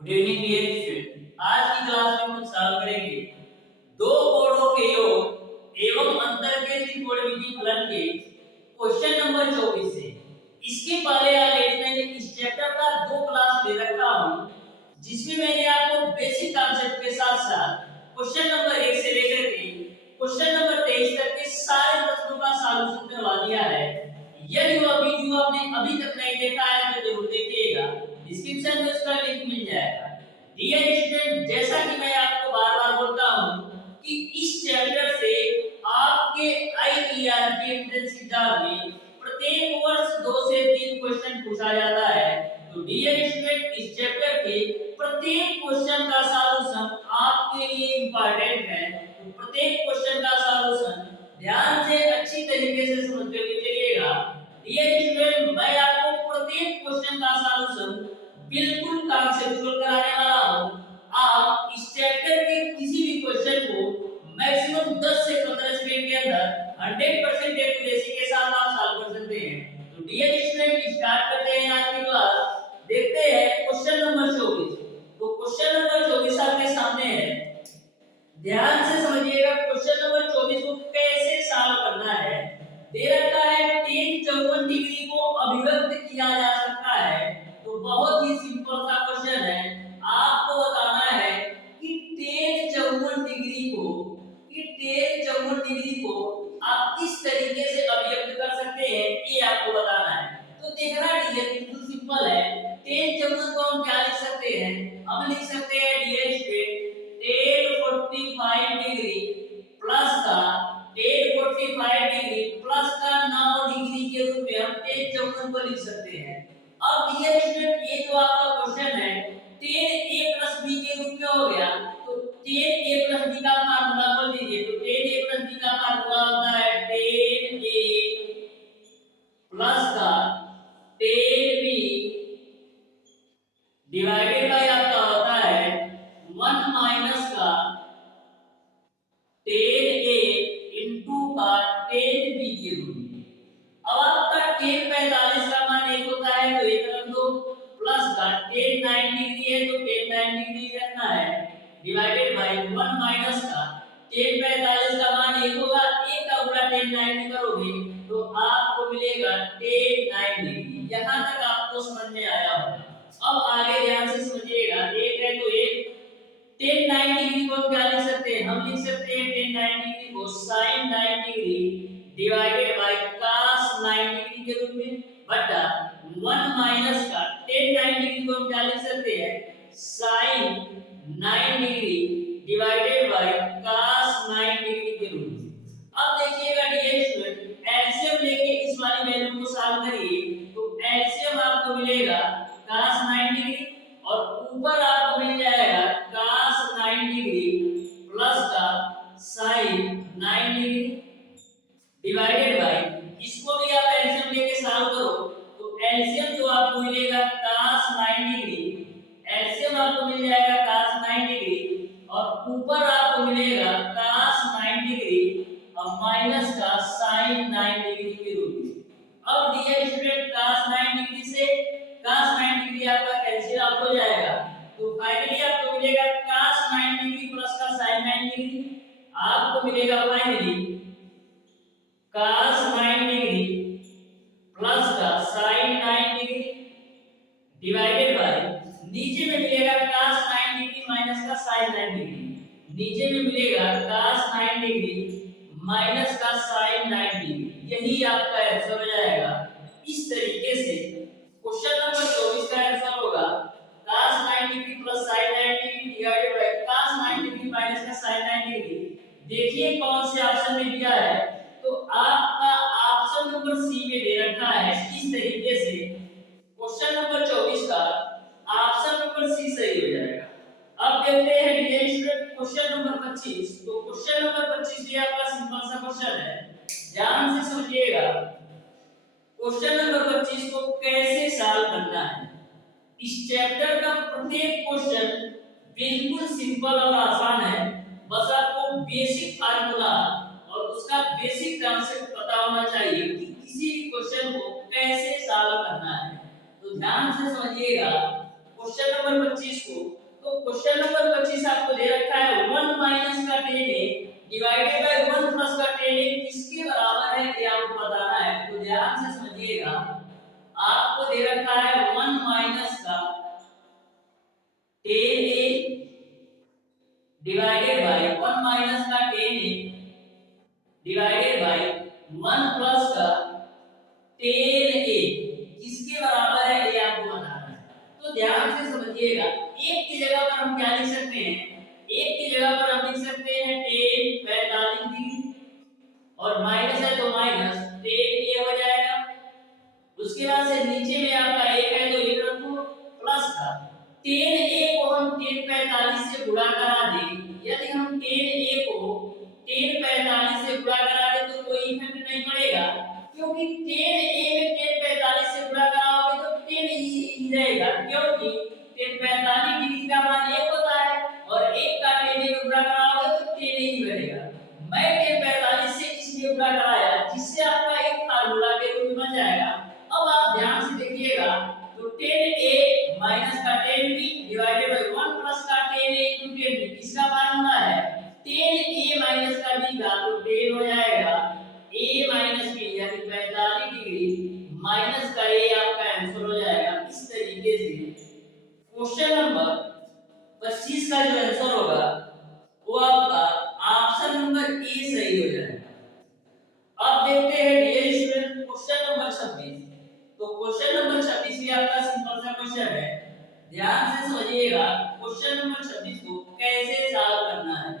Good evening dear student. आज की class में हम सॉल्व करेंगे दो कोणों के योग एवं अंतर के त्रिकोणमितीय फलन के क्वेश्चन नंबर 24 से। इसके पहले ऑलरेडी मैंने इस चैप्टर का दो क्लास ले रखा हूं, जिसमें मैंने आपको बेसिक कॉन्सेप्ट के साथ साथ क्वेश्चन नंबर 1 से लेकर के क्वेश्चन नंबर 23 तक के सारे प्रश्नों का सॉल्यूशन करवा दिया है। यदि वह वीडियो आपने अभी तक नहीं देखा है तो जरूर देखिएगा, डिस्क्रिप्शन में उसका लिंक मिल जाएगा। डियर स्टूडेंट, जैसा कि मैं आपको बार-बार बोलता हूं कि इस चैप्टर से आपके आईईआरबी एंट्रेंस एग्जाम में प्रत्येक वर्ष 2 से 3 क्वेश्चन पूछा जाता है। तो डियर स्टूडेंट, इस चैप्टर के प्रत्येक क्वेश्चन का सॉल्यूशन आपके लिए इंपॉर्टेंट है। तो प्रत्येक क्वेश्चन का सॉल्यूशन ध्यान से अच्छी तरीके से समझते हुए चलिएगा। डियर स्टूडेंट, मैं आपको प्रत्येक क्वेश्चन का सॉल्यूशन बिल्कुल कॉन्सेप्चुअल कराने वाला हूं। आप इस चैप्टर के किसी भी क्वेश्चन को मैक्सिमम 10 से 15 सेकंड के अंदर 100% एक्यूरेसी के साथ आप सॉल्व कर सकते हैं। तो डियर स्टूडेंट, स्टार्ट करते हैं आज की क्लास। देखते हैं क्वेश्चन नंबर 24। तो क्वेश्चन नंबर 24 आपके सामने है, ध्यान से समझिएगा। क्वेश्चन नंबर 24 को कैसे सॉल्व करना है। दे रखा है tan 54 डिग्री को अभिव्यक्त किया जा सकता है। तो बहुत ही सिंपल सा क्वेश्चन है। आपको बताना है कि tan 54 डिग्री को आप किस तरीके से अभिव्यक्त कर सकते हैं, ये आपको बताना है। तो देखना डियर, बिल्कुल सिंपल है। tan 54 को हम क्या लिख सकते हैं? हम लिख सकते हैं dear student tan 45 degree plus का tan 45 डिग्री प्लस का 9 डिग्री के रूप में हम tan 54 को लिख सकते हैं। अब डियर स्टूडेंट, ये जो आपका क्वेश्चन है tan a plus b के रूप में हो गया। तो tan a plus b का फार्मूला बोल दीजिए। तो tan a plus b का फार्मूला होता है tan a प्लस का tan b डिवाइडेड बाय आपका होता है 1 माइनस का tan a इनटू का tan b के रूप में। अब आपका tan 45 का मान 1 होता है तो 1 रख दो, प्लस का tan 9 डिग्री है तो tan 9 डिग्री रखना है, डिवाइडेड बाय 1 माइनस का tan 45 का मान 1 होगा, 1 का गुणा tan 9 करोगे तो आपको मिलेगा tan 9 डिग्री। यहां तक आपको समझ में आया होगा। अब आगे ध्यान से समझिएगा। 1 है तो 1 tan 9 डिग्री को हम क्या लिख सकते हैं? हम लिख सकते हैं tan 9 डिग्री को sin 9 degree divided by cos 9 degree के रूप में बटा 1 माइनस का tan 9 डिग्री को हम क्या लिख सकते हैं? sin 9 degree divided by cos 9 degree के रूप में। अब देखिएगा डियर स्टूडेंट, एलसीएम लेके इस वाली वैल्यू को सॉल्व करिए तो एलसीएम आपको मिलेगा cos 9 डिग्री और ऊपर आपको मिल जाएगा cos 9 डिग्री प्लस का sin 9 डिग्री डिवाइडेड बाय, इसको भी आप एलसीएम लेके सॉल्व करो तो एलसीएम जो आपको मिलेगा cos 9 डिग्री, एलसीएम आपको मिल जाएगा cos 9 डिग्री और ऊपर आपको मिलेगा cos 9 डिग्री और माइनस का sin 9 डिग्री के रूप में। अब डियर स्टूडेंट, cos 9 डिग्री से cos 9 डिग्री आपका कैंसिल आउट हो जाएगा तो फाइनली आपको मिलेगा cos 9 डिग्री प्लस का sin 9 डिग्री, आपको मिलेगा फाइनली cos 9 डिग्री प्लस का sin 9 डिग्री डिवाइडेड बाय, नीचे में मिलेगा cos 9 डिग्री माइनस का sin 9 डिग्री, नीचे में मिलेगा cos 9 डिग्री माइनस का sin 9 डिग्री। यही आपका आंसर हो जाएगा। इस तरीके से क्वेश्चन नंबर 24 का आंसर होगा cos 9 degree plus sin 9 degree divided by cos 9 degree minus का sin 9 डिग्री। देखिए कौन से ऑप्शन में दिया है, तो आपका ऑप्शन नंबर सी में दे रखा है। इस तरीके से क्वेश्चन नंबर 24 का ऑप्शन नंबर सी सही हो जाएगा। अब देखते हैं डियर स्टूडेंट क्वेश्चन नंबर 25। तो क्वेश्चन नंबर 25 ये आपका सिंपल सा क्वेश्चन है, ध्यान से समझिएगा। क्वेश्चन नंबर 25 को कैसे सॉल्व करना है। इस चैप्टर का प्रत्येक क्वेश्चन बिल्कुल सिंपल और आसान है, बस आपको बेसिक फार्मूला और उसका बेसिक कॉन्सेप्ट पता होना चाहिए कि किसी भी क्वेश्चन को कैसे सॉल्व करना है। तो ध्यान से समझिएगा। क्वेश्चन नंबर 25 को क्वेश्चन नंबर 25 आपको दे रखा है 1 माइनस का tan a divided by 1 plus का tan a किसके बराबर है ये आपको बताना है। तो ध्यान से समझिएगा, आपको दे रखा है 1 माइनस का tan a divided by 1 minus का tan a divided by 1 plus का tan a किसके बराबर है ये आपको बताना है। तो ध्यान से समझिएगा, एक की जगह पर हम क्या लिख सकते हैं, एक की जगह पर हम लिख सकते हैं tan 45 डिग्री और माइनस है तो माइनस tan a हो जाएगा। उसके बाद से नीचे में आपका एक है तो ये रखो प्लस का tan a को हम tan 45 से गुणा करा दें। यदि हम tan a को tan 45 से गुणा करा दें तो कोई इफेक्ट नहीं पड़ेगा, क्योंकि tan a में tan 45 से गुणा कराओगे तो tan ही रहेगा, क्योंकि tan 45 डिग्री का मान 1 होता है और 1 का tan a में गुणा कराओगे तो tan ही बनेगा। मैं tan 45 से इसलिए गुणा कराया जिससे आपका एक फार्मूला के रूप में बन जाएगा। अब आप ध्यान से देखिएगा, तो tan a माइनस का tan b divided by 1 plus का tan a into tan b किसका फार्मूला है, tan a माइनस का b का, तो tan हो जाएगा a माइनस b यानी 45 डिग्री माइनस का a आपका आंसर हो जाएगा। इस तरीके से क्वेश्चन नंबर 25 का जो आंसर होगा वो आपका ऑप्शन नंबर ए सही हो जाएगा। अब देखते हैं डियर स्टूडेंट क्वेश्चन नंबर 26। तो क्वेश्चन नंबर 26 भी आपका सिंपल सा क्वेश्चन है, ध्यान से समझिएगा क्वेश्चन नंबर 26 को कैसे सॉल्व करना है।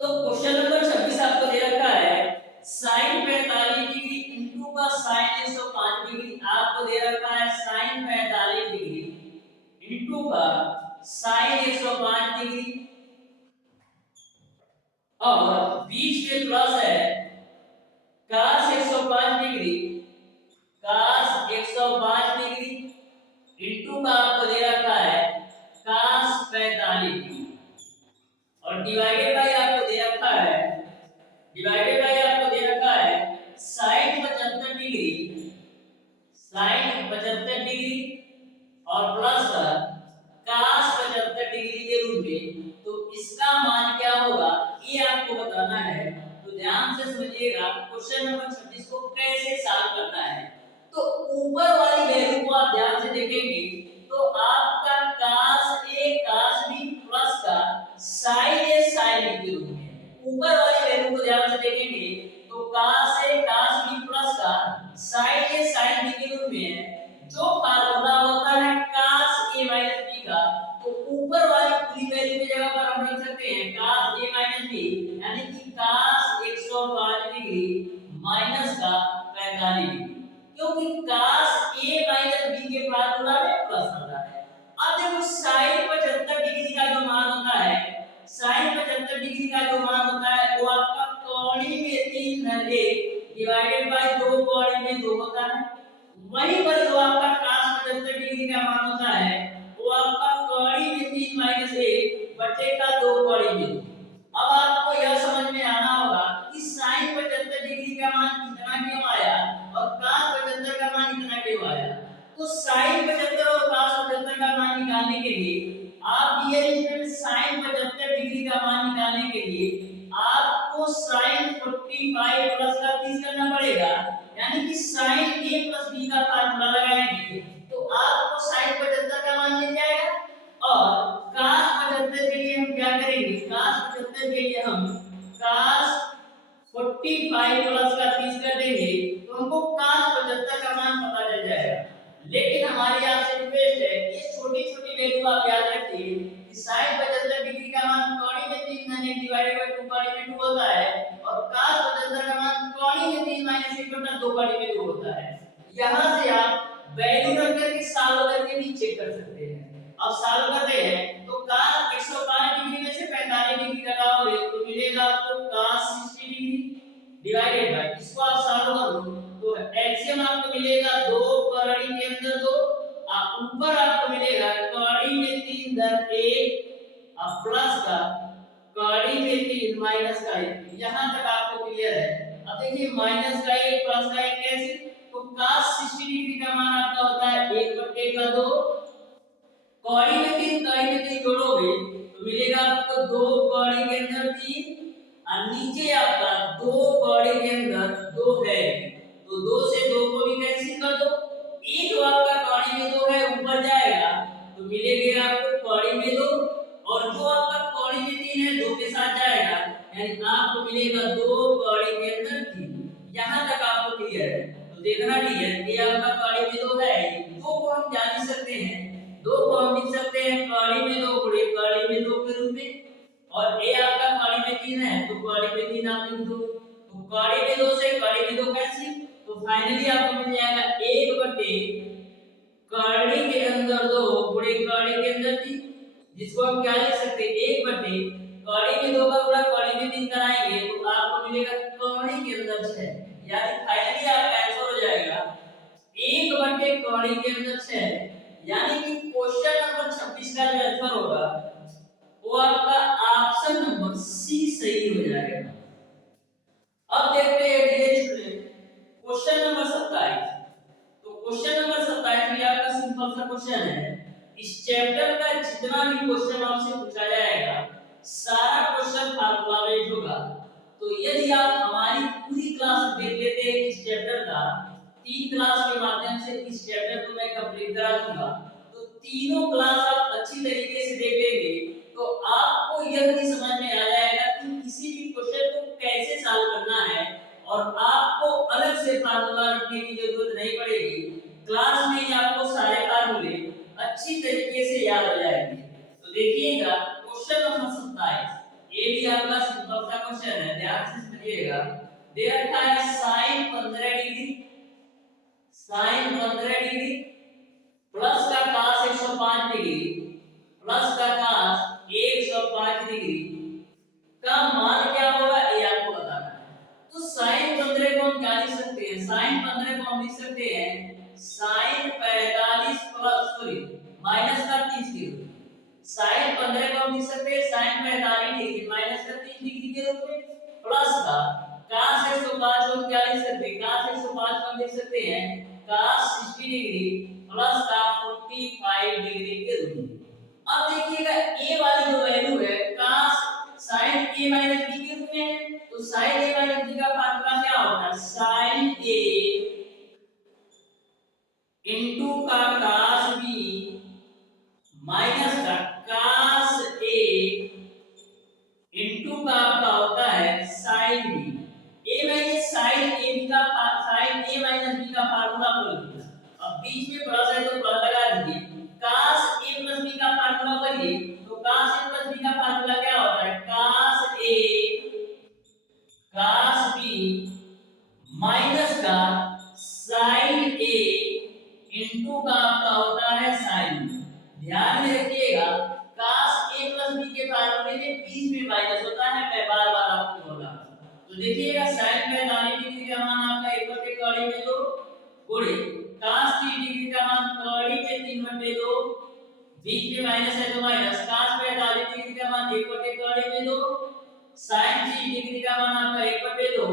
तो क्वेश्चन नंबर 26 आपको दे रखा है sin 45 डिग्री इनटू का sin 105 डिग्री, आपको दे रखा है sin 45 डिग्री इनटू का sin 105 डिग्री और बीच में प्लस है cos 105 degree cos 105 degree into का आपको दे रखा है cos 45 डिग्री और डिवाइडेड बाय आपको दे रखा है sin 75 डिग्री और प्लस cos 75 डिग्री के रूप में। तो इसका मान क्या होगा ये आपको बताना है। तो ध्यान से समझिएगा क्वेश्चन नंबर 26 को कैसे सॉल्व करना है। तो ऊपर वाली वैल्यू को आप ध्यान से देखेंगे तो आपका cos a cos b plus का sin a sin b के रूप में, ऊपर वाली वैल्यू को ध्यान से देखेंगे तो cos a cos b plus का sin a sin b के रूप में है। जो फार्मूला होता है cos a b का, तो ऊपर वाली पूरी वैल्यू की जगह पर हम लिख सकते हैं cos a b यानी कि cos 105 डिग्री माइनस का 45 डिग्री, क्योंकि cos a b के फार्मूला में प्लस होता है। अब देखो sin 75 डिग्री का जो मान होता है, sin 75 डिग्री का जो मान होता है वो आपका कौड़ी में 3 धन 1 डिवाइडेड बाय 2 कौड़ी में 2 होता है। वहीं पर जो आपका cos 75 डिग्री का मान होता है वो आपका कौड़ी में 3 माइनस 1 बटे का 2 कौड़ी में 2। अब आपको यह समझ में आना होगा कि sin 75 डिग्री का मान कितना क्यों आया और cos 75 का मान इतना क्यों आया। तो sin 75 और cos 75 का मान निकालने के लिए आप डियर स्टूडेंट sin 75 डिग्री का मान निकालने के लिए आपको sin 45 प्लस का 30 करना पड़ेगा, यानी कि sin a प्लस b का फार्मूला लगाएंगे तो आपको sin 75 का मान मिल जाएगा। और cos 75 के लिए हम क्या करेंगे, cos 75 के लिए हम cos 45 प्लस का 30 कर देंगे तो हमको cos 75 का मान पता चल जाएगा। लेकिन हमारी आपसे रिक्वेस्ट है ये छोटी छोटी वैल्यू आप याद रखिए कि sin 75 डिग्री का मान कौड़ी में 3 धन 1 डिवाइडेड बाय 2 कौड़ी में 2 होता है और cos 75 का मान कौड़ी में 3 माइनस 1 बटा 2 कौड़ी में 2 होता है। यहां से आप वैल्यू रख करके सॉल्व करके भी चेक कर सकते हैं। अब सॉल्व करते हैं तो cos 105 डिग्री में से 45 डिग्री घटाओगे तो मिलेगा आपको cos 60 डिग्री डिवाइडेड बाय, इसको आप सॉल्व करो तो एलसीएम आपको मिलेगा 2 कौड़ी के अंदर 2 ऊपर आपको मिलेगा कौड़ी में 3 धन 1 प्लस का कौड़ी में 3 माइनस का 1। यहां तक आपको क्लियर है। अब देखिए माइनस का 1 प्लस का 1 कैसे, तो cos 60 डिग्री का मान आपका होता है 1 बटे का 2 कौड़ी में तीन जोड़ोगे तो मिलेगा आपको दो कौड़ी के अंदर तीन और नीचे आपका दो कौड़ी के अंदर दो है, तो दो से दो को भी कैंसिल कर दो। एक तो आपका कौड़ी में दो है ऊपर जाएगा तो मिलेगा आपको कौड़ी में दो, और जो आपका कौड़ी में तीन है दो के साथ जाएगा, यानी आपको मिलेगा दो कौड़ी के अंदर तीन। यहाँ तक आपको क्लियर है? तो देखना नहीं है कि आपका कौड़ी में दो है, दो को हम जान सकते हैं, दो को हम लिख सकते हैं कौड़ी में दो गुणे कौड़ी में दो के रूप में, और ए आपका कौड़ी में तीन है तो कौड़ी में तीन आप लिख दो, तो कौड़ी में दो से कौड़ी में दो कैंसिल, तो फाइनली आपको मिल जाएगा एक बटे कौड़ी के अंदर दो गुणे कौड़ी के अंदर तीन, जिसको हम क्या लिख सकते हैं एक बटे कौड़ी में दो का गुणा कौड़ी में तीन कराएंगे तो आपको मिलेगा कौड़ी के अंदर छह, यानी फाइनली आपका आंसर हो जाएगा एक बटे कौड़ी के अंदर छह, यानी कि क्वेश्चन नंबर 26 का जो आंसर होगा वो आपका ऑप्शन नंबर सी सही हो जाएगा। अब देखते हैं डियर स्टूडेंट क्वेश्चन नंबर 27। तो क्वेश्चन नंबर 27 भी आपका सिंपल सा क्वेश्चन है। इस चैप्टर का जितना भी क्वेश्चन आपसे पूछा जाएगा सारा क्वेश्चन फार्मूला बेस्ड होगा। तो यदि आप हमारी पूरी क्लास देख लेते हैं इस चैप्टर का, 3 क्लास के माध्यम से इस चैप्टर को मैं कंप्लीट करा दूंगा, तो तीनों क्लास आप अच्छी तरीके से देख लेंगे तो आपको यह भी समझ में आ जाएगा कि किसी भी क्वेश्चन को कैसे सॉल्व करना है, और आपको अलग से फार्मूला रखने की जरूरत नहीं पड़ेगी। क्लास में ही आपको सारे फार्मूले अच्छी तरीके से याद हो जाएंगे। तो देखिएगा क्वेश्चन नंबर 27, ये भी आपका सिंपल सा क्वेश्चन है, ध्यान से समझिएगा। दे रखा है sin 15 degree, sin 15 degree plus का cos 105 डिग्री प्लस का cos 105 डिग्री का मान क्या होगा ये आपको बताना है। तो sin 15 को हम क्या लिख सकते हैं, sin 15 को हम लिख सकते हैं sin 45 प्लस सॉरी माइनस का 30 डिग्री, sin 15 को हम लिख सकते हैं sin 45 डिग्री माइनस का 30 डिग्री के रूप में, प्लस का cos 105 को हम क्या लिख सकते हैं, cos 105 को हम लिख सकते हैं cos 60 डिग्री प्लस का 45 डिग्री के रूप में। अब देखिएगा a वाली जो वैल्यू है cos sin a minus b के रूप में है, तो sin a माइनस b का फार्मूला क्या होता है, sin a इनटू का cos b माइनस का cos a इनटू का आपका होता है sin b। a minus sin a b का sin a माइनस b का फार्मूला बोल दिया, अब बीच में प्लस है तो प्लस लगा दीजिए, cos a प्लस b का फार्मूला करिए तो cos a प्लस b का फार्मूला क्या होता है, cos a cos b minus का sin a इनटू का आपका होता है sin b। ध्यान में रखिएगा cos a प्लस b के फार्मूले में बीच में माइनस होता है, मैं बार-बार आपको बोल रहा हूं। तो देखिएगा sin 45 डिग्री का मान आपका 1 बटे कौड़ी में 2 गुणे cos 30 डिग्री का मान कौड़ी में 3 बटे 2, बीच में माइनस है तो माइनस, cos 45 डिग्री का मान 1 बटे कौड़ी में 2, sin 30 डिग्री का मान आपका 1 बटे 2,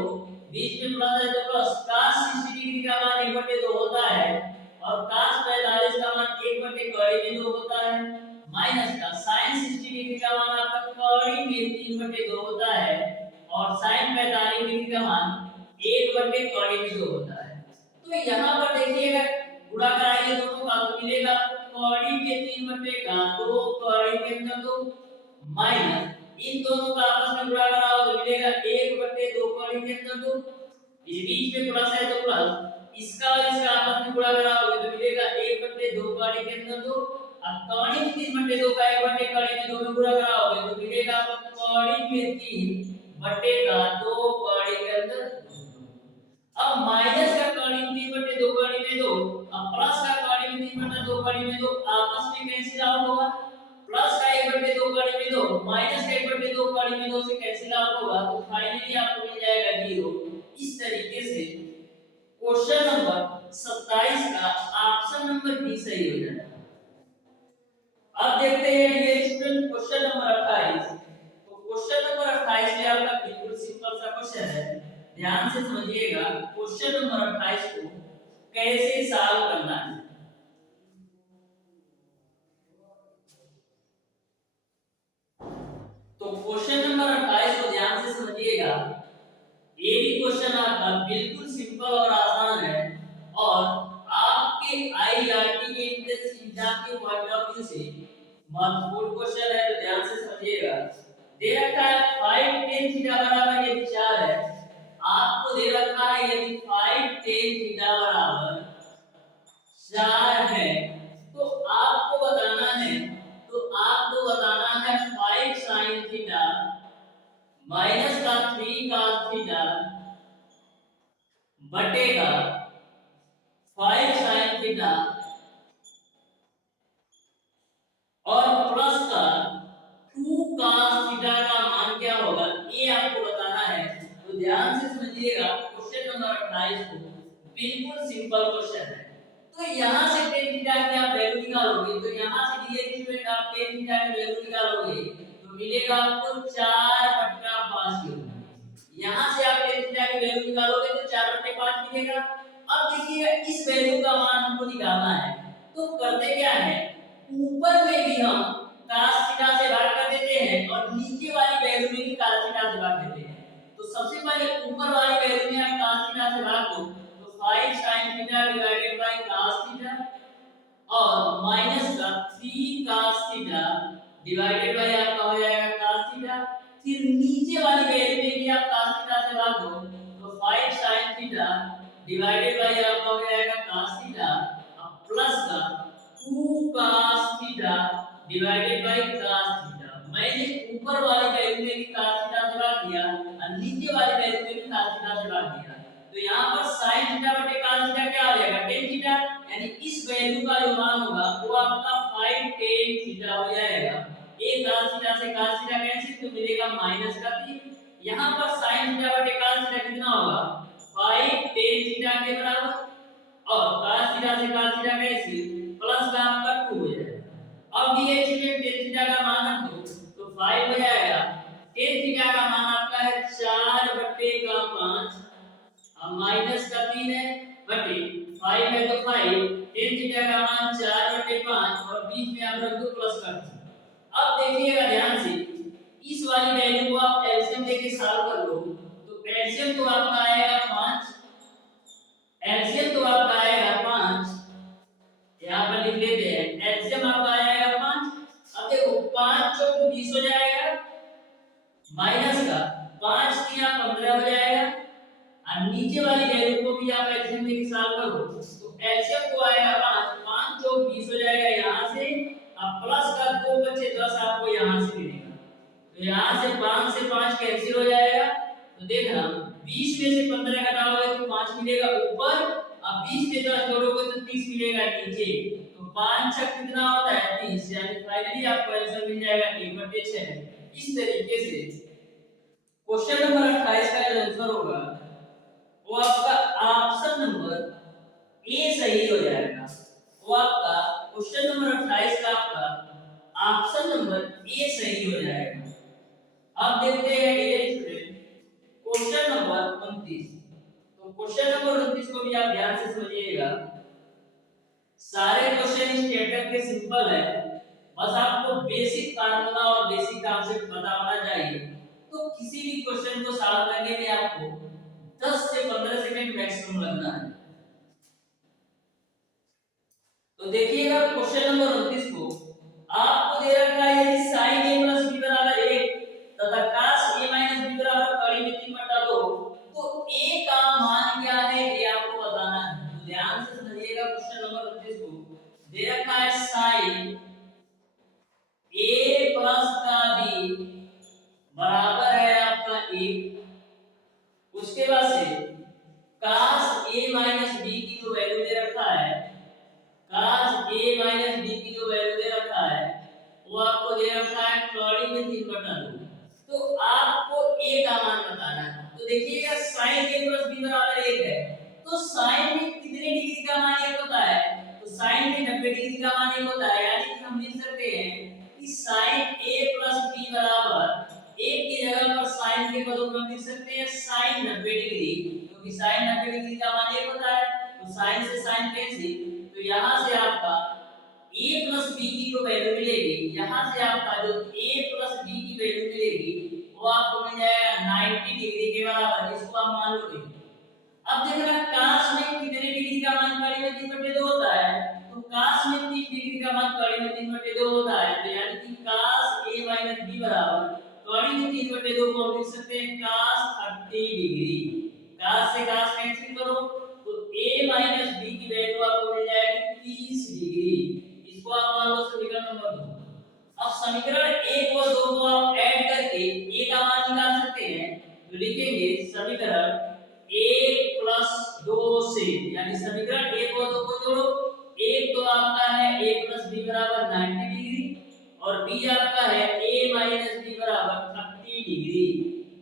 बीच में प्लस है तो प्लस, cos 60 डिग्री का मान 1 बटे 2 होता है, और cos 45 का मान 1 बटे कौड़ी में 2 होता है, माइनस का sin 60 डिग्री का मान आपका कौड़ी में 3 बटे 2 होता है, और sin 45 डिग्री का मान 1 बटे कौड़ी में 2 होता है। तो यहाँ पर देखिएगा गुणा कराइए दोनों का तो मिलेगा कौड़ी में 3 बटे का 2 कौड़ी के अंदर 2 माइनस इन दोनों का आपस में गुणा कराओ तो मिलेगा 1 बटे 2 कौड़ी के अंदर 2, इस बीच में प्लस है तो प्लस, इसका और इसका आपस में गुणा कराओगे तो मिलेगा 1 बटे 2 कौड़ी के अंदर 2, अब कौड़ी में 3 बटे 2 का 1 बटे कौड़ी में 2 में गुणा कराओगे तो मिलेगा आपको कौड़ी में 3 बटे का 2 कौड़ी के अंदर 2। अब माइनस का कौड़ी में 3 बटे 2 कौड़ी में 2, अब प्लस का कौड़ी में 3 बटे 2 कौड़ी में 2 आपस में कैंसिल आउट होगा, प्लस का 1 बटे 2 कौड़ी में 2 माइनस का 1 बटे 2 कौड़ी में 2 से कैंसिल आउट होगा, तो फाइनली आपको मिल जाएगा 0। इस तरीके से क्वेश्चन नंबर 27 का ऑप्शन नंबर बी सही हो जाएगा। अब देखते हैं डियर स्टूडेंट क्वेश्चन नंबर 28। तो क्वेश्चन नंबर 28 में आपका बिल्कुल सिंपल सा क्वेश्चन है, ध्यान से समझिएगा क्वेश्चन नंबर 28 को कैसे सॉल्व करना है। बिल्कुल सिंपल और आसान है और आपके आईआरटी के एंट्रेंस एग्जाम के पॉइंट ऑफ व्यू से महत्वपूर्ण क्वेश्चन है, तो ध्यान से समझिएगा। दे रखा है 5 tan थीटा बराबर यदि 4 है, आपको दे रखा है यदि 5 tan थीटा बराबर 4 है, तो आपको बताना है 5 sin थीटा माइनस का 3 cos थीटा बटेगा 5 sin थीटा और प्लस का 2 cos थीटा का मान क्या होगा, ये आपको बताना है। तो ध्यान से समझिएगा, क्वेश्चन नंबर 28 को बिल्कुल सिंपल क्वेश्चन है। तो यहां से tan थीटा की आप वैल्यू निकालोगे, तो यहां से डियर स्टूडेंट आप tan थीटा की वैल्यू निकालोगे तो मिलेगा आपको 4/5 क्यूब। यहां से आप tan थीटा की वैल्यू निकालोगे तो 4/5 मिलेगा। अब देखिए इस वैल्यू का मान हमको निकालना है, तो करते क्या है, ऊपर में भी हम cos थीटा से भाग कर देते हैं और नीचे वाली वैल्यू में भी cos थीटा से भाग देते हैं। तो सबसे पहले ऊपर वाली वैल्यू में आप cos थीटा से भाग दो, तो 5 sin theta divided by cos theta और माइनस का 3 cos थीटा डिवाइडेड बाय आपका हो जाएगा cos थीटा। फिर नीचे वाली वैल्यू में भी आप cos थीटा से भाग दो, तो 5 sin थीटा डिवाइडेड बाय आपका हो जाएगा cos थीटा और प्लस का 2 cos theta divided by cos theta. मैंने ऊपर वाली वैल्यू में भी cos थीटा से भाग दिया और नीचे वाली वैल्यू में भी cos थीटा से भाग दिया, तो यहां पर sin थीटा बटे cos थीटा क्या हो जाएगा, tan थीटा। यानी इस वैल्यू का जो मान होगा वो आपका 5 tan थीटा हो जाएगा। a cos थीटा से cos थीटा कैंसिल, तो मिलेगा माइनस का 3। यहां पर sin थीटा बटे cos थीटा कितना होगा, 5 tan थीटा के बराबर और cos थीटा से cos थीटा कैंसिल, प्लस का आपका 2 हो जाएगा। अब ये tan थीटा का मान रख दो तो 5 हो जाएगा। tan थीटा का मान आपका है 4/5 माइनस का 3 है बटे 5 है तो 5, tan थीटा का मान 4/5 और बीच में आप रख दो प्लस का 2। अब देखिएगा ध्यान से, इस वाली वैल्यू को आप एलसीएम लेके सॉल्व कर लो, तो एलसीएम तो आपका आएगा 5, एलसीएम तो आपका आएगा 5, यहां पर लिख लेते हैं एलसीएम आपका आएगा 5। अब देखो 5 चौक 20 हो जाएगा, माइनस का 5 तिया 15 हो जाएगा और नीचे वाली वैल्यू को भी आप एलसीएम लेके सॉल्व करो, तो एलसीएम को आएगा 5, 5 चौक 20 हो जाएगा यहां से, अब प्लस का 2 बचे 10 आपको यहां से मिलेगा। तो यहां से 5 से 5 कैंसिल हो जाएगा, तो देखना 20 में से 15 घटाओगे तो 5 मिलेगा ऊपर, अब 20 में 10 जोड़ोगे तो 30 मिलेगा नीचे, तो 5 छक कितना होता है 30, यानी फाइनली आपको आंसर मिल जाएगा 1/6। इस तरीके से क्वेश्चन नंबर 28 का जो आंसर होगा वो आपका ऑप्शन नंबर ए सही हो जाएगा। वो आपका क्वेश्चन नंबर 28 का आपका ऑप्शन नंबर ए सही हो जाएगा। अब देखते हैं डियर स्टूडेंट क्वेश्चन नंबर 29। तो क्वेश्चन नंबर 29 को भी आप ध्यान से समझिएगा। सारे क्वेश्चन इस चैप्टर के सिंपल है, बस आपको बेसिक फार्मूला और बेसिक कॉन्सेप्ट पता होना चाहिए। तो किसी भी क्वेश्चन को सॉल्व करने में आपको 10 से 15 सेकंड मैक्सिमम लगना है। तो देखिएगा क्वेश्चन नंबर 29 को आपको दे रखा है यदि sin a + b = 1 तथा cos a - b = कड़ी में 3/2, तो a का मान क्या है ये आपको बताना है। तो ध्यान से समझिएगा क्वेश्चन नंबर 29 को दे रखा है sin a + का b बराबर है आपका 1, उसके बाद से cos a - b की जो वैल्यू दे रखा है, cos a - b की जो वैल्यू दे रखा है वो आपको दे रखा है कड़ी में 3/2। तो आपको a का मान बताना है। तो देखिएगा sin a + b = 1 है, तो sin में कितने डिग्री का मान 1 होता है, तो sin में 90 डिग्री का मान 1 होता है, यानी कि हम लिख सकते हैं कि sin a + b बराबर 1 की जगह पर sin के बदले में लिख सकते हैं sin 90 डिग्री, क्योंकि sin 90 डिग्री का मान 1 होता है, तो sin से sin कैंसिल, तो यहां से आपका a + b की जो वैल्यू मिलेगी, यहां से आपका जो a + b की वैल्यू मिलेगी वो आपको मिल जाएगा 90 डिग्री के बराबर, इसको आप मान लोगे। अब देखना काश में कितने डिग्री का मान कड़ी में 3/2 होता है, तो काश में 3 डिग्री का मान कड़ी में 3/2 होता है, तो यानी कि काश a माइनस b बराबर कड़ी में 3/2 को हम लिख सकते हैं काश 30 डिग्री। काश से काश कैंसिल करो तो a माइनस b की वैल्यू आपको मिल जाएगी 30 डिग्री। इसको आप मान लो समीकरण नंबर 2। अब समीकरण 1 और 2 को आप ऐड करके a का मान निकाल सकते हैं, तो लिखेंगे समीकरण 1 प्लस 2 से, यानी समीकरण 1 और 2 को जोड़ो। एक तो आपका है a प्लस b बराबर 90 डिग्री और b आपका है a माइनस b बराबर 30 डिग्री।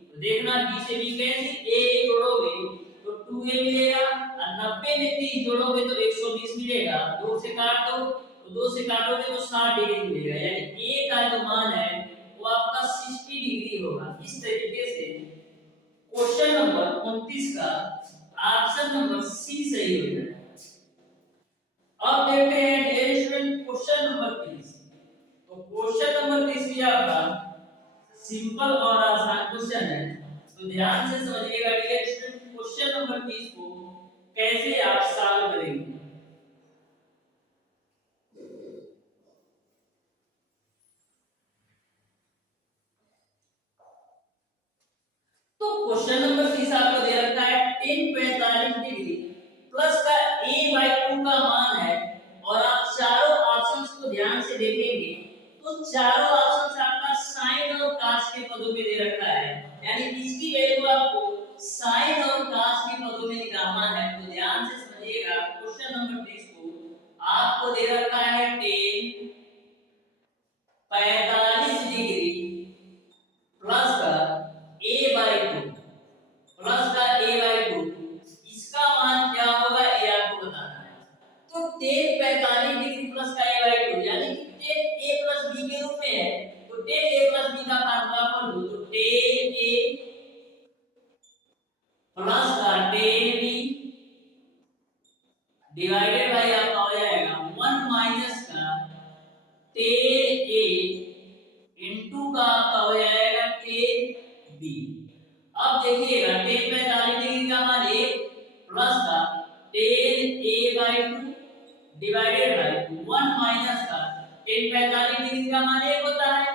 तो देखना b से b कैंसिल, a जोड़ोगे तो 2a मिलेगा और 90 में 30 जोड़ोगे तो 120 मिलेगा। 2 से काट दो तो 2 से काटोगे तो 60 डिग्री मिलेगा, यानी a का जो मान है वो आपका 60 डिग्री होगा। इस तरीके से क्वेश्चन नंबर 29 का ऑप्शन नंबर सी सही हो जाएगा। अब देखते हैं डियर स्टूडेंट क्वेश्चन नंबर 30। तो क्वेश्चन नंबर 30 भी आपका सिंपल और आसान क्वेश्चन है, तो ध्यान से समझिएगा डियर स्टूडेंट क्वेश्चन नंबर 30 को कैसे आप सॉल्व करेंगे। तो क्वेश्चन नंबर 30 आपको दे रखा है tan 45 डिग्री प्लस का a/2 का मान है और आप चारों ऑप्शंस को ध्यान से देखेंगे तो चारों ऑप्शंस आपका sin और cos के पदों में दे रखा है, यानी इसकी वैल्यू आपको sin और cos के पदों में निकालना है। तो ध्यान से समझिएगा क्वेश्चन नंबर 30 को आपको दे रखा है tan 45 डिग्री प्लस का a/2 इसका मान क्या होगा ये आपको बताना है। तो tan 45 डिग्री प्लस का a/2 यानी कि tan a प्लस b के रूप में है, तो tan a प्लस b का फार्मूला पढ़ लो तो tan a प्लस का tan b डिवाइडेड बाय आपका हो जाएगा 1 माइनस का tan a इनटू का आपका हो जाएगा tan b। अब देखिएगा tan 45 डिग्री का मान 1 प्लस का tan a/2 divided by 1 minus का tan 45 डिग्री का मान 1 होता है,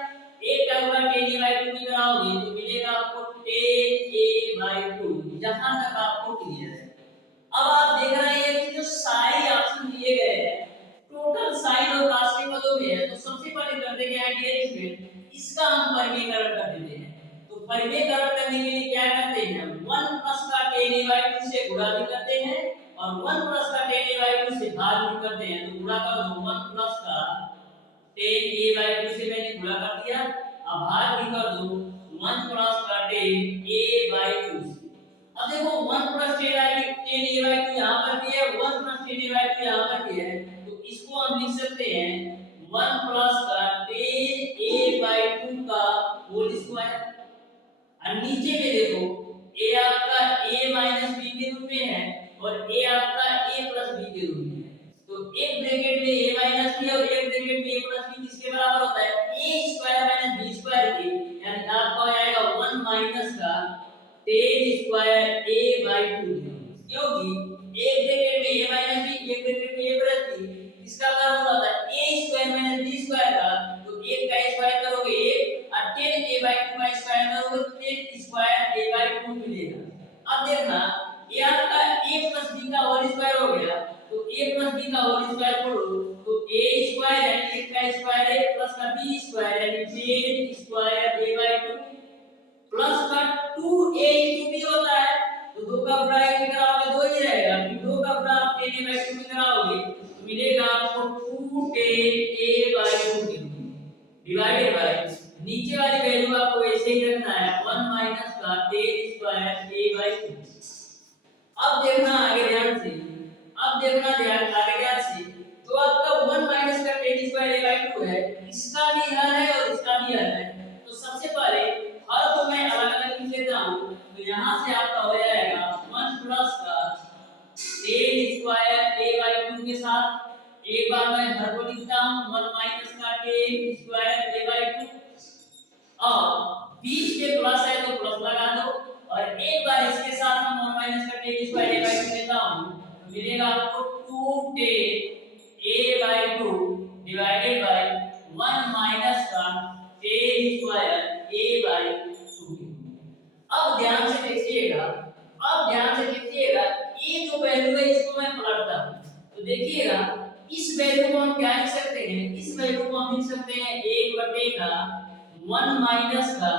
1 का गुणा tan a/2 में कराओगे तो मिलेगा आपको tan a/2। जहां तक आपको क्लियर है। अब आप देख रहे हैं कि जो सारे ऑप्शन दिए गए हैं टोटल साइन और cos के पदों में है, तो सबसे पहले करते क्या है डियर स्टूडेंट, इसका हम परिमेयकरण कर देते हैं। तो परिमेयकरण करने के लिए क्या करते हैं, 1 प्लस का tan a/2 से गुणा भी करते हैं और 1 प्लस का tan a/2 से भाग भी करते हैं। तो गुणा कर दो 1 प्लस का tan a/2 से मैंने गुणा कर दिया, अब भाग भी कर दो 1 प्लस का tan a/2 से। अब देखो 1 प्लस tan a/2 यहां पर भी है, 1 प्लस tan a/2 यहां पर भी है, तो इसको हम लिख सकते हैं 1 प्लस का tan a/2 का होल स्क्वायर। और नीचे में देखो a आपका a माइनस b के रूप में है और a आपका a प्लस b के रूप में है, तो एक ब्रैकेट में a माइनस b और एक ब्रैकेट में a प्लस b किसके बराबर होता है, a square minus b square के, यानी आपका हो जाएगा 1 माइनस का tan स्क्वायर a/2, क्योंकि एक ब्रैकेट में a माइनस b एक ब्रैकेट में a प्लस b, इसका मतलब होता है a square minus b square का, तो 1 का स्क्वायर करोगे 1 और tan a/2 का स्क्वायर करोगे तो tan स्क्वायर a/2 मिलेगा। अब देखना ये आपका a प्लस b का होल स्क्वायर हो गया, तो a प्लस b का होल स्क्वायर करो तो a स्क्वायर यानी 1 का स्क्वायर है प्लस का b स्क्वायर यानी tan स्क्वायर a/2 प्लस का 2a into b होता है, तो 2 का गुणा 1 में कराओगे 2 ही रहेगा, फिर 2 का गुणा आप tan a/2 में कराओगे तो मिलेगा आपको 2 tan a/2 डिवाइडेड बाय नीचे वाली वैल्यू आपको वैसे ही रखना है 1 माइनस का tan स्क्वायर a/2। अब देखना आगे ध्यान से, अब देखना ध्यान आगे ध्यान से, जो आपका 1 माइनस का tan स्क्वायर a/2 है, इसका भी हल है और इसका भी हल है। तो सबसे पहले हल तो मैं अलग-अलग लिख लेता हूं, तो यहां से आपका हो जाएगा 1 प्लस का tan स्क्वायर a/2 के साथ एक बार मैं हर को लिखता हूं 1 माइनस का tan स्क्वायर a/2 और बीच में प्लस है तो प्लस लगा दो और एक बार इसके साथ हम 1 माइनस का tan स्क्वायर a बाई 2 लेता हूं तो मिलेगा आपको 2 tan a by 2 divided by 1 minus का tan स्क्वायर a बाई 2। अब ध्यान से देखिएगा, ये जो वैल्यू है इसको मैं पलटता हूं तो देखिएगा इस वैल्यू को हम क्या लिख सकते हैं, इस वैल्यू को हम लिख सकते हैं 1 बटे का 1 माइनस का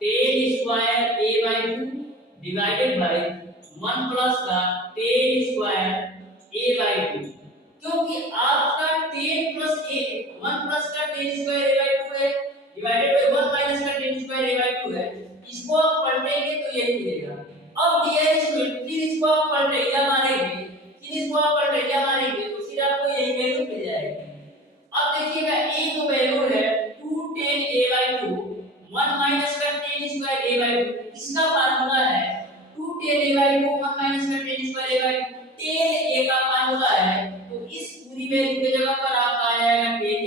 tan square a by 2 divided by 1 plus का tan स्क्वायर a बाई 2, क्योंकि आपका tan प्लस a 1 प्लस का tan स्क्वायर a बाई 2 है डिवाइडेड बाय 1 माइनस का tan स्क्वायर a बाई 2 है, इसको आप पलटेंगे तो यही मिलेगा। अब डियर स्टूडेंट फिर इसको आप पलटेगा मारेंगे, तो फिर आपको यही वैल्यू मिल जाएगी। अब देखिएगा a जो वैल्यू है 2 tan a बाई 2 1 माइनस का tan स्क्वायर a बाई 2, इसका फार्मूला है 2 tan a बाई 2 1 माइनस का tan square a by 2, tan a का फार्मूला है तो इस पूरी वैल्यू की जगह पर आपका आ जाएगा tan,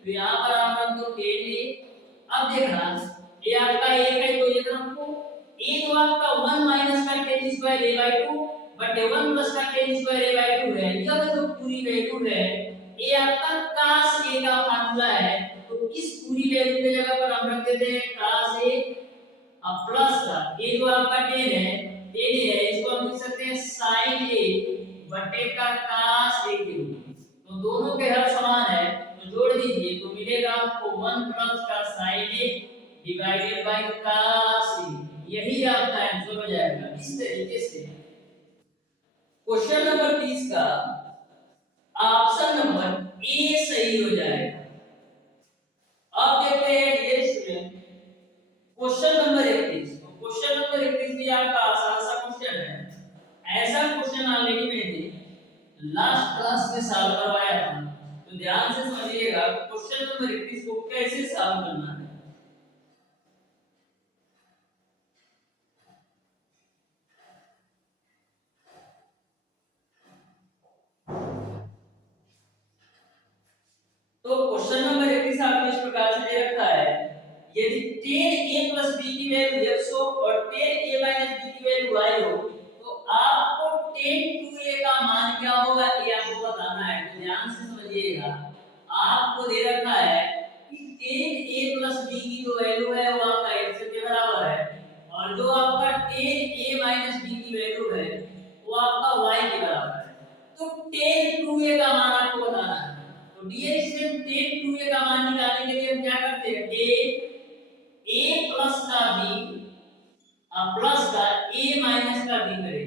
तो यहां पर आप रख दो tan a। अब देखना ये आपका a है तो ये तरफ को a जो आपका 1 माइनस का tan स्क्वायर a बाई 2 बटे 1 प्लस का tan स्क्वायर a बाई 2 है, यह जो पूरी वैल्यू है ये आपका cos a का फार्मूला है, तो इस पूरी वैल्यू की जगह पर हम रख देते हैं cos a अब प्लस का a जो आपका tan है इसको हम लिख सकते हैं sin a बटे का cos a के रूप में, तो दोनों के हर समान है तो जोड़ दीजिए तो मिलेगा आपको 1 प्लस का sin a divided by cos a, यही आपका आंसर हो जाएगा। इस तरीके से क्वेश्चन नंबर 30 का ऑप्शन नंबर ए सही हो जाएगा। अब देखते हैं डियर स्टूडेंट क्वेश्चन नंबर 31, तो क्वेश्चन नंबर 31 भी आपका आसान सा क्वेश्चन है। ऐसा क्वेश्चन ऑलरेडी मैंने लास्ट क्लास में सॉल्व करवाया था, तो ध्यान से समझिएगा क्वेश्चन नंबर 31 को कैसे सॉल्व करना है। तो क्वेश्चन नंबर 31 आपको इस प्रकार से दे रखा है, यदि tan a plus b की वैल्यू x हो और tan a minus b की वैल्यू y हो तो आपको tan 2a का मान क्या होगा ये आपको बताना है। तो ध्यान से समझिएगा, आपको दे रखा है कि tan a plus b की जो वैल्यू है वो आपका x के बराबर है और जो आपका tan a minus b की वैल्यू है वो आपका y के बराबर है, तो tan 2a का मान आपको बताना है। तो डियर स्टूडेंट tan 2a का मान निकालने के लिए हम क्या करते हैं, a प्लस का b प्लस का a माइनस का b करेंगे,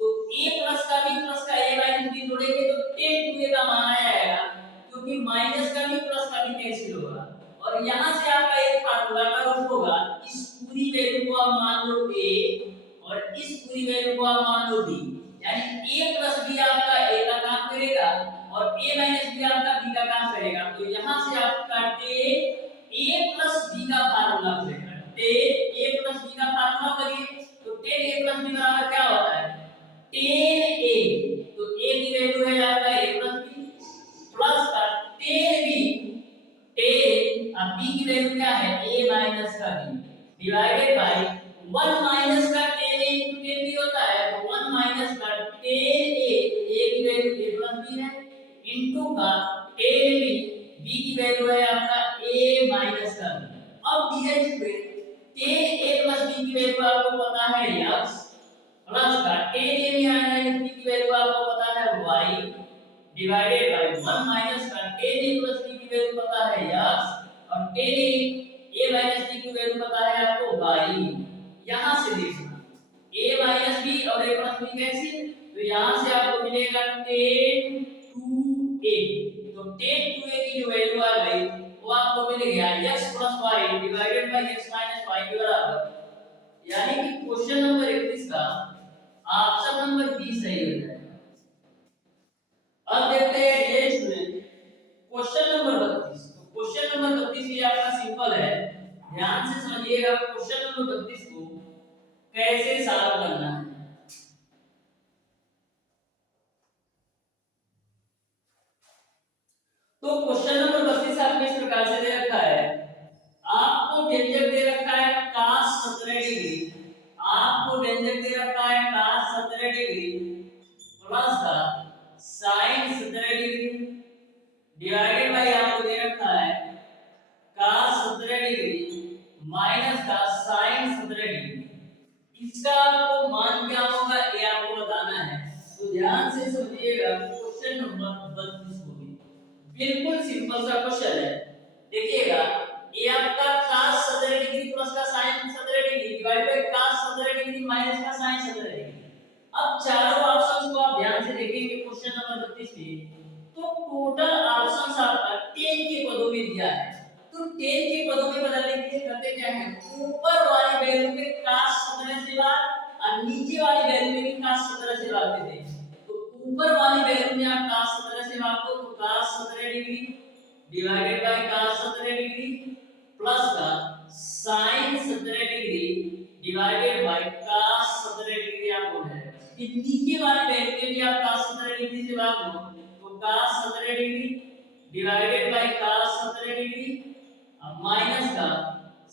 तो a प्लस का b प्लस का a माइनस b जोड़ेंगे तो tan 2a का मान आ जाएगा, क्योंकि माइनस का b प्लस का b कैंसिल होगा और यहां से आपका एक फार्मूला का रूप होगा, इस पूरी वैल्यू को आप मान लो a और इस पूरी वैल्यू को आप मान लो b, यानी a प्लस b आपका a का काम करेगा और a माइनस b आपका b का काम करेगा, तो यहां से आपका tan a प्लस b का फार्मूला बनेगा। tan a प्लस b का फार्मूला करिए तो tan a प्लस b बराबर क्या होता है, tan a, तो a की वैल्यू है आपका a प्लस b प्लस का tan b, tan अब b की वैल्यू क्या है a माइनस का b डिवाइडेड बाय 1 माइनस का tan a into tan b होता है, तो 1 माइनस का tan a की वैल्यू a प्लस b है इनटू का tan b की वैल्यू है आपका a माइनस का b। अब dear student tan a plus b की वैल्यू आपको पता है x प्लस का tan a माइनस b की वैल्यू आपको पता है y डिवाइडेड बाय 1 माइनस का tan a प्लस b की वैल्यू पता है x और tan a माइनस b की वैल्यू पता है आपको y। यहां से देखना a माइनस b और a प्लस b कैंसिल, तो यहां से आपको मिलेगा tan 2a, तो tan 2a की जो वैल्यू आ गई वो आपको मिल गया x plus y divided bye x minus y के बराबर, यानी कि क्वेश्चन नंबर 31 का ऑप्शन नंबर बी सही हो जाएगा। अब देखते हैं ये स्टूडेंट क्वेश्चन नंबर 32, तो क्वेश्चन नंबर 32 भी आपका सिंपल है, ध्यान से समझिएगा क्वेश्चन नंबर 32 को कैसे सॉल्व करना है। तो क्वेश्चन नंबर 32 आपको इस प्रकार से दे रखा है, आपको व्यंजक दे रखा है cos 17 डिग्री, आपको व्यंजक दे रखा है समझिएगा क्वेश्चन नंबर 32 को भी बिल्कुल सिंपल सा क्वेश्चन है। देखिएगा ये आपका cos 17 डिग्री प्लस का sin 17 degree divide by cos 17 degree minus का sin 17 डिग्री। अब चारों ऑप्शंस को आप ध्यान से देखेंगे क्वेश्चन नंबर 32 में, तो टोटल ऑप्शंस आपका 10 के पदों में दिया है। तो 10 के पदों में बदलने के लिए करते क्या है, ऊपर वाली वैल्यू के cos 17 से भाग और नीचे वाली वैल्यू में भी cos 17 से भाग देते हैं। तो ऊपर वाली वैल्यू में आप cos 17 से भाग दो तो cos 17 degree divided by cos 17 degree plus का sin 17 degree divided by cos 17 degree आपको है कि नीचे वाली वैल्यू के लिए आप cos 17 डिग्री से भाग दो तो cos 17 degree divided by cos 17 degree minus का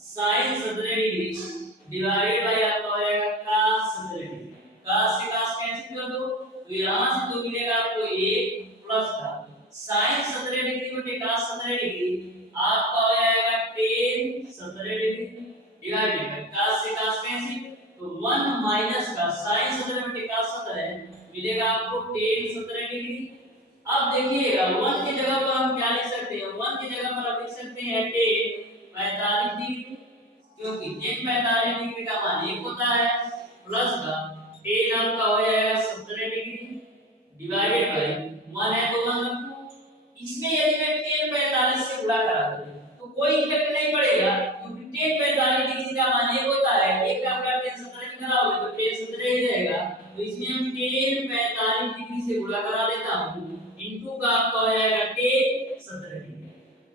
sin 17 डिग्री डिवाइडेड बाय आपका हो जाएगा cos 17 डिग्री। cos से cos कैंसिल कर दो तो यहां से तो मिलेगा आपको 1 प्लस का sin 17 डिग्री बटे cos 17 डिग्री आपका हो जाएगा tan 17 degree divided by cos से cos कैंसिल तो 1 माइनस का sin 17 बटे cos 17 मिलेगा आपको tan 17 डिग्री। अब देखिएगा 1 की जगह पर हम क्या लिख सकते हैं, 1 की जगह पर हम लिख सकते हैं tan 45 डिग्री क्योंकि tan 45 डिग्री का मान 1 होता है प्लस का tan आपका हो जाएगा 17 डिग्री डिवाइडेड बाय 1 है तो 1 रखो। इसमें यदि मैं tan 45 से गुणा करा दूं तो कोई इफेक्ट नहीं पड़ेगा क्योंकि tan 45 डिग्री का मान 1 होता है, 1 का आपका tan 17 में करा होगा तो tan 17 ही रहेगा। तो इसमें हम tan 45 डिग्री से गुणा करा लेता हूं इनटू का आपका हो जाएगा tan 17 डिग्री।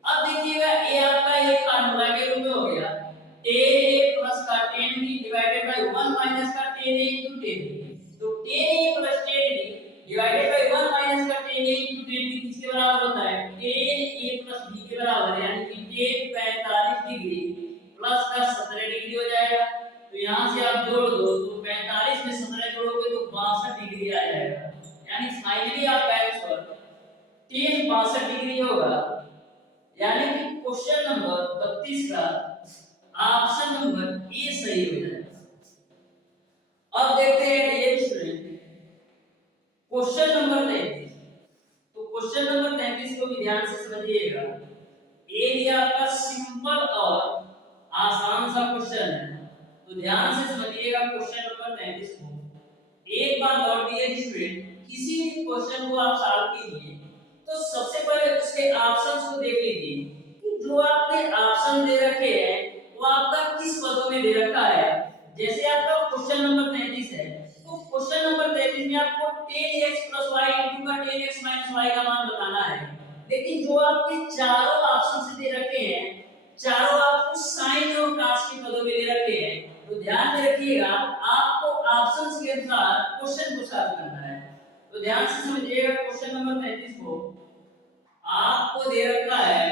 अब देखिएगा ये आपका एक फार्मूला के रूप में हो गया tan a प्लस का tan b divided by 1 minus का tan a into tan b। तो tan a plus tan b divided by 1 minus का tan a into tan b किसके बराबर होता है, tan a प्लस b के बराबर है, यानी कि tan 45 डिग्री प्लस का 17 डिग्री हो जाएगा। तो यहां से आप जोड़ दो तो 45 में 17 जोड़ोगे तो 62 डिग्री आ जाएगा, यानी फाइनली आपका आंसर tan 62 डिग्री होगा। यानी कि क्वेश्चन नंबर 32 का ऑप्शन नंबर ए सही हो जाएगा। अब देखते हैं डियर स्टूडेंट क्वेश्चन नंबर 33। तो क्वेश्चन नंबर 33 को भी ध्यान से समझिएगा। ये भी आपका सिंपल और आसान सा क्वेश्चन है, तो ध्यान से समझिएगा क्वेश्चन नंबर 33 को। एक बात और डियर स्टूडेंट, किसी भी क्वेश्चन को आप सॉल्व कीजिए तो सबसे पहले उसके ऑप्शंस को देख लीजिए कि जो आपने ऑप्शन दे रखे हैं वो आपका किस पदों में दे रखा है। जैसे आपका क्वेश्चन नंबर 33 है तो क्वेश्चन नंबर 33 में आपको tan x + y * का tan x - y का मान बताना है, लेकिन जो आपके चारों ऑप्शन से दे रखे हैं चारों आपको sin और cos के पदों में दे रखे हैं। तो ध्यान में रखिएगा आपको ऑप्शंस के अनुसार क्वेश्चन को सॉल्व करना है। तो ध्यान से समझिएगा क्वेश्चन नंबर 33 को। आपको दे रखा है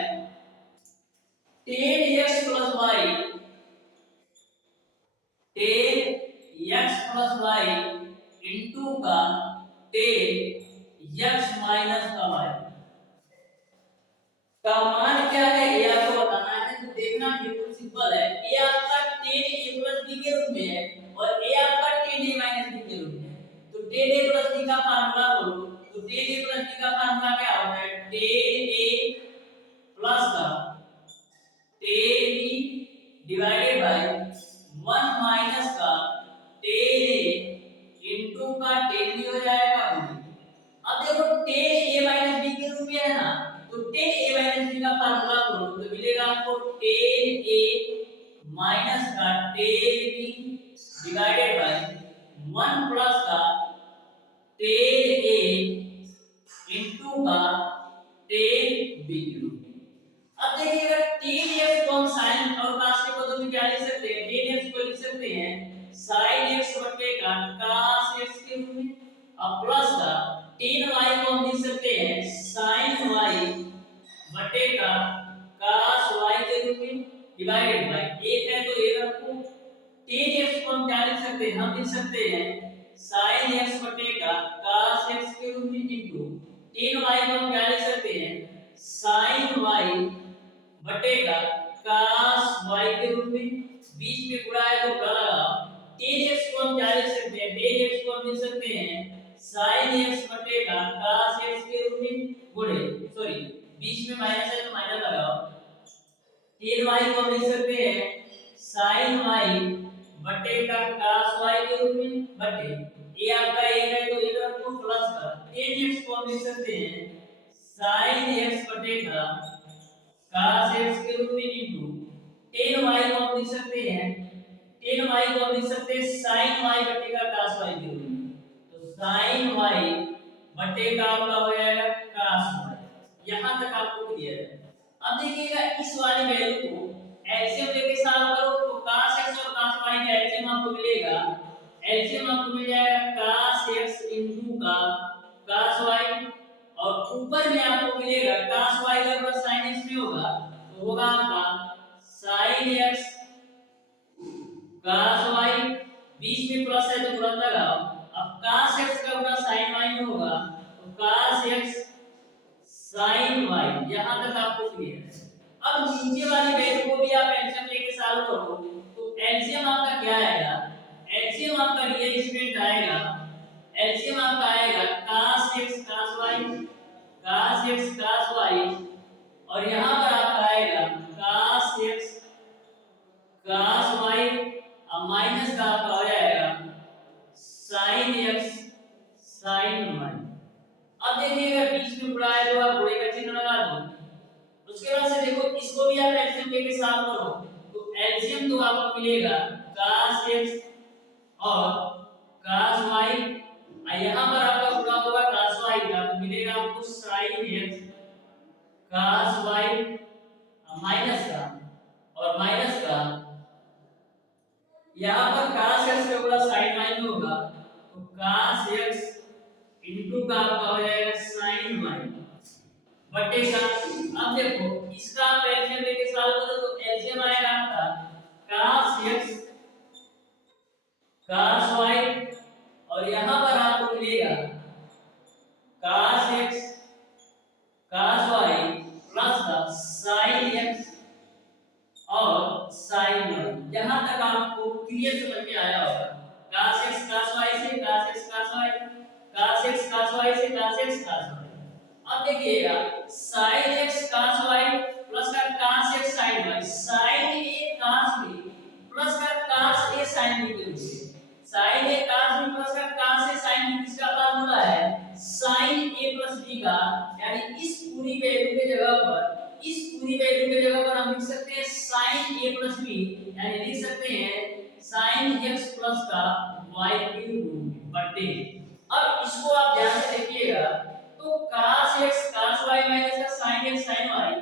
tan x + y इनटू का tan x माइनस का y का मान क्या है ये आपको बताना है। तो देखना बिल्कुल सिंपल है, ये आपका tan a + b के रूप में है और ये आपका tan a - b के रूप में है। तो tan a + b का फार्मूला बोलो तो tan a + b का फार्मूला क्या होता है, tan a प्लस का tan b divided by 1 minus का tan a इनटू का tan b हो जाएगा। अब देखो tan a - b के रूप में है ना, तो tan a - b का फार्मूला बोलो तो मिलेगा आपको tan a माइनस का tan b divided by 1 plus का tan a इनटू का tan b के रूप में। अब देखिएगा tan x को हम sin और cos के पदों में क्या लिख सकते हैं, tan x को लिख सकते हैं sin x बटे का cos x के रूप में। अब प्लस का tan y को हम लिख सकते हैं sin y बटे का cos y के रूप में डिवाइडेड बाय एक है तो ये रखो। tan x को हम क्या लिख सकते हैं, हम लिख सकते हैं sin x बटे का cos x के रूप में इनटू tan y को हम क्या लिख सकते हैं sin y बटे का cos y के रूप में। बीच में गुणा है तो गुणा लगाओ। tan x को हम क्या लिख सकते हैं, tan x को हम लिख सकते हैं sin x बटेगा cos x के रूप में गुणे, सॉरी बीच में माइनस है तो माइनस लगाओ, 3y को हम लिख सकते हैं sin y बटेगा cos y के रूप में बटे, ये आपका एक है तो इधर को प्लस का 10x को हम लिख सकते हैं sin x बटेगा cos x के रूप में इनटू 10y को हम लिख सकते हैं 10y को हम लिख सकते हैं sin y बटेगा cos y के रूप में, तो sin y बटेगा आपका हो जाएगा cos y। यहां तक आपको क्लियर है। अब देखिएगा इस वाली वैल्यू को एलसीएम लेके सॉल्व करो तो cos x और cos y का एलसीएम आपको मिलेगा, एलसीएम आपको मिल जाएगा cos x इनटू का cos y, और ऊपर में आपको मिलेगा cos y का प्लस sin x भी होगा तो होगा आपका sin x cos y, बीच में प्लस है तो प्लस लगाओ, अब cos x का गुना sin y में होगा तो cos x sin y। यहां तक आपको क्लियर है। अब नीचे वाली वैल्यू को भी आप एलसीएम लेके सॉल्व करो तो एलसीएम आपका क्या आएगा, एलसीएम आपका रिअरेंजमेंट आएगा, एलसीएम आपका आएगा cos x cos y cos x cos y, और यहां पर आपका आएगा cos x cos y, अब माइनस का आपका हो जाएगा sin x sin y। अब देखिएगा बीच में गुणा है तो आप गुणे का चिन्ह लगा दो, उसके बाद से देखो इसको भी आप एलसीएम लेके सॉल्व करो तो एलसीएम तो आपको मिलेगा cos x और cos y, यहां पर आपका गुणा होगा cos y का तो मिलेगा आपको sin x cos y minus का, और माइनस का यहां पर cos x का गुणा sin y में होगा तो cos x इनटू का आपका हो जाएगा sin y बटेगा। अब देखो इसका आप एलसीएम लेके सॉल्व करो तो एलसीएम आएगा आपका cos x cos y, और यहां पर आपको मिलेगा cos x cos y plus का sin x और sin y। यहां तक आपको क्लियर समझ में आया होगा, cos x cos y से cos x cos y, cos x cos y से cos x cos y। अब देखिएगा sin x cos y plus का cos x sin y, sin a cos b plus का cos a sin b के रूप में, sin a cos b plus का cos a sin b किसका formula है sin a प्लस b का, यानी इस पूरी वैल्यू के जगह पर, इस पूरी वैल्यू के जगह पर हम लिख सकते हैं sin a प्लस b, यानी लिख सकते हैं sin x प्लस का y के रूप में बटे। अब इसको आप ध्यान से देखिएगा तो cos x cos y minus का sin x sin y,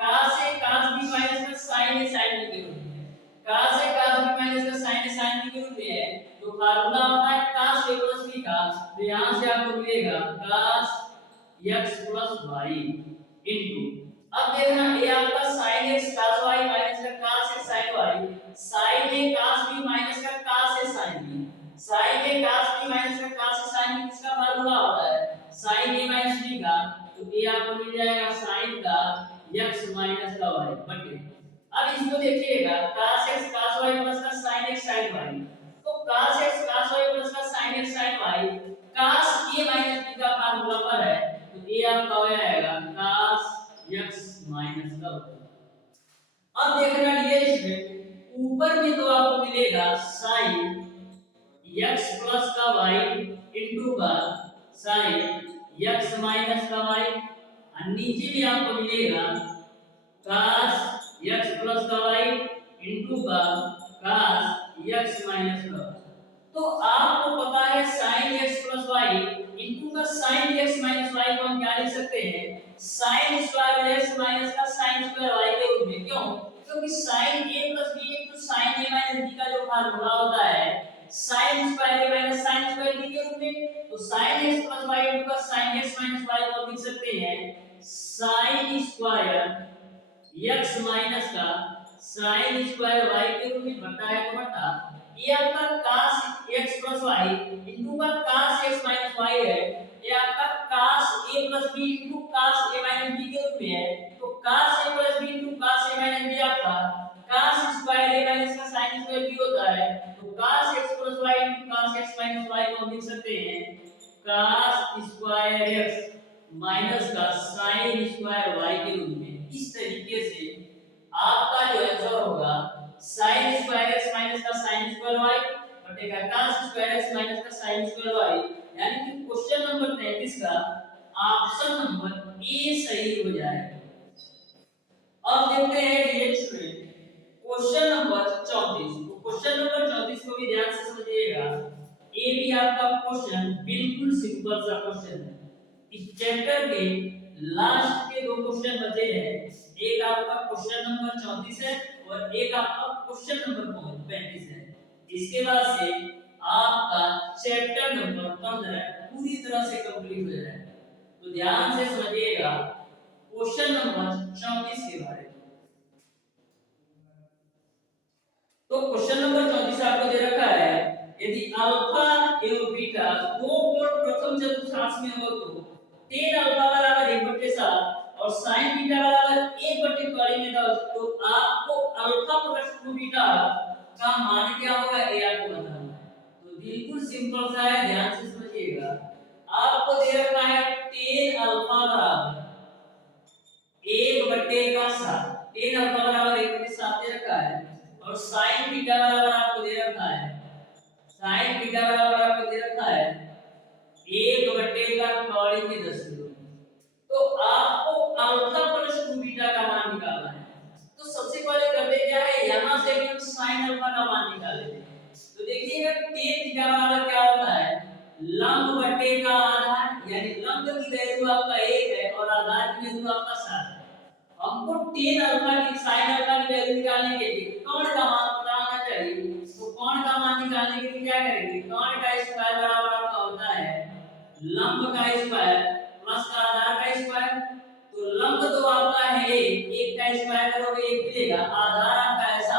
cos a cos b minus का sin a sin b के रूप में, cos a cos b minus का sin a sin b के रूप में है, तो फार्मूला होता है cos a प्लस b का, तो यहां से आपको मिलेगा cos x plus y into, अब देखना ये आपका sin x cos y minus का cos x sin y, sin a cos b minus का cos a sin b, sin a cos b minus का cos a sin b किसका formula होता है sin a माइनस b का, तो ये आपको मिल जाएगा sin का x माइनस का y बटे। अब इसको देखिएगा cos x cos y plus का sin x sin y, तो cos x cos y plus का sin x sin y cos a minus b का फार्मूला पर है, तो ये आपका हो जाएगा cos x माइनस का y। अब देखना रिलेशन ऊपर में तो आपको मिलेगा sin x प्लस का y इनटू का sin x माइनस का y, और नीचे भी आपको मिलेगा cos x प्लस का y इनटू का cos x माइनस का y। तो आपको पता है sin x plus y into का sin x माइनस y को हम क्या लिख सकते हैं sin स्क्वायर x माइनस का sin स्क्वायर y के रूप में, क्यों, क्योंकि sin a plus b into sin a minus b का जो फार्मूला होता है sin square a minus sin square b के रूप में, तो sin x plus y into का sin x माइनस y को लिख सकते हैं sin स्क्वायर x माइनस का sin स्क्वायर y के रूप में बटा है तो बटा, ये आपका cos x plus y into का cos x माइनस y है, ये आपका cos a plus b into cos a minus b के रूप में है, तो cos a plus b into cos a minus b आपका cos स्क्वायर a माइनस का sin स्क्वायर b होता है, तो cos x plus y into cos x minus y को हम लिख सकते हैं cos ऑप्शन नंबर ए सही हो जाएगा। अब देखते हैं डियर स्टूडेंट क्वेश्चन नंबर 34। तो क्वेश्चन नंबर 34 को भी ध्यान से समझिएगा। ये भी आपका क्वेश्चन बिल्कुल सिंपल सा क्वेश्चन है। इस चैप्टर के लास्ट के दो क्वेश्चन बचे हैं। एक आपका क्वेश्चन नंबर 34 है और एक आपका क्वेश्चन नंबर 35 है। इसके बाद से आपका चैप्टर नंबर 15 पूरी तरह से कंप्लीट हो जाएगा। तो ध्यान से समझिएगा क्वेश्चन नंबर 34 के बारे में। तो क्वेश्चन नंबर 34 आपको दे रखा है, यदि अल्फा एवं बीटा दो कोण प्रथम चतुर्थांश में हो तो tan अल्फा बराबर 1/7 और sin बीटा बराबर 1/2 में था, तो आपको अल्फा प्लस 2 बीटा का मान क्या होगा ये आपको बताना है। तो बिल्कुल सिंपल सा है, ध्यान से समझिएगा। आपको दे रखा है tan अल्फा बराबर 1/7, tan अल्फा बराबर 1/7 दे रखा है और sin बीटा बराबर आपको दे रखा है, sin बीटा बराबर आपको दे रखा है 1/10 तो आपको अल्फा प्लस 2 बीटा का मान निकालना है। तो सबसे पहले करते क्या है, यहां से भी हम sin अल्फा का मान निकाल लेते हैं। तो देखिएगा tan बीटा बराबर क्या होता है, लंब बटे का आधार, यानी लंब की वैल्यू आपका 1 है और आधार की वैल्यू आपका 7 है। हमको tan अल्फा की sin अल्फा की वैल्यू निकालने के लिए कौन का मान पता होना चाहिए। तो कौन का मान निकालने के लिए क्या करेंगे, कौन का स्क्वायर बराबर आपका होता है लंब का स्क्वायर प्लस का आधार का स्क्वायर। तो लंब तो आपका है 1 का स्क्वायर करोगे 1 मिलेगा, आधार आपका ऐसा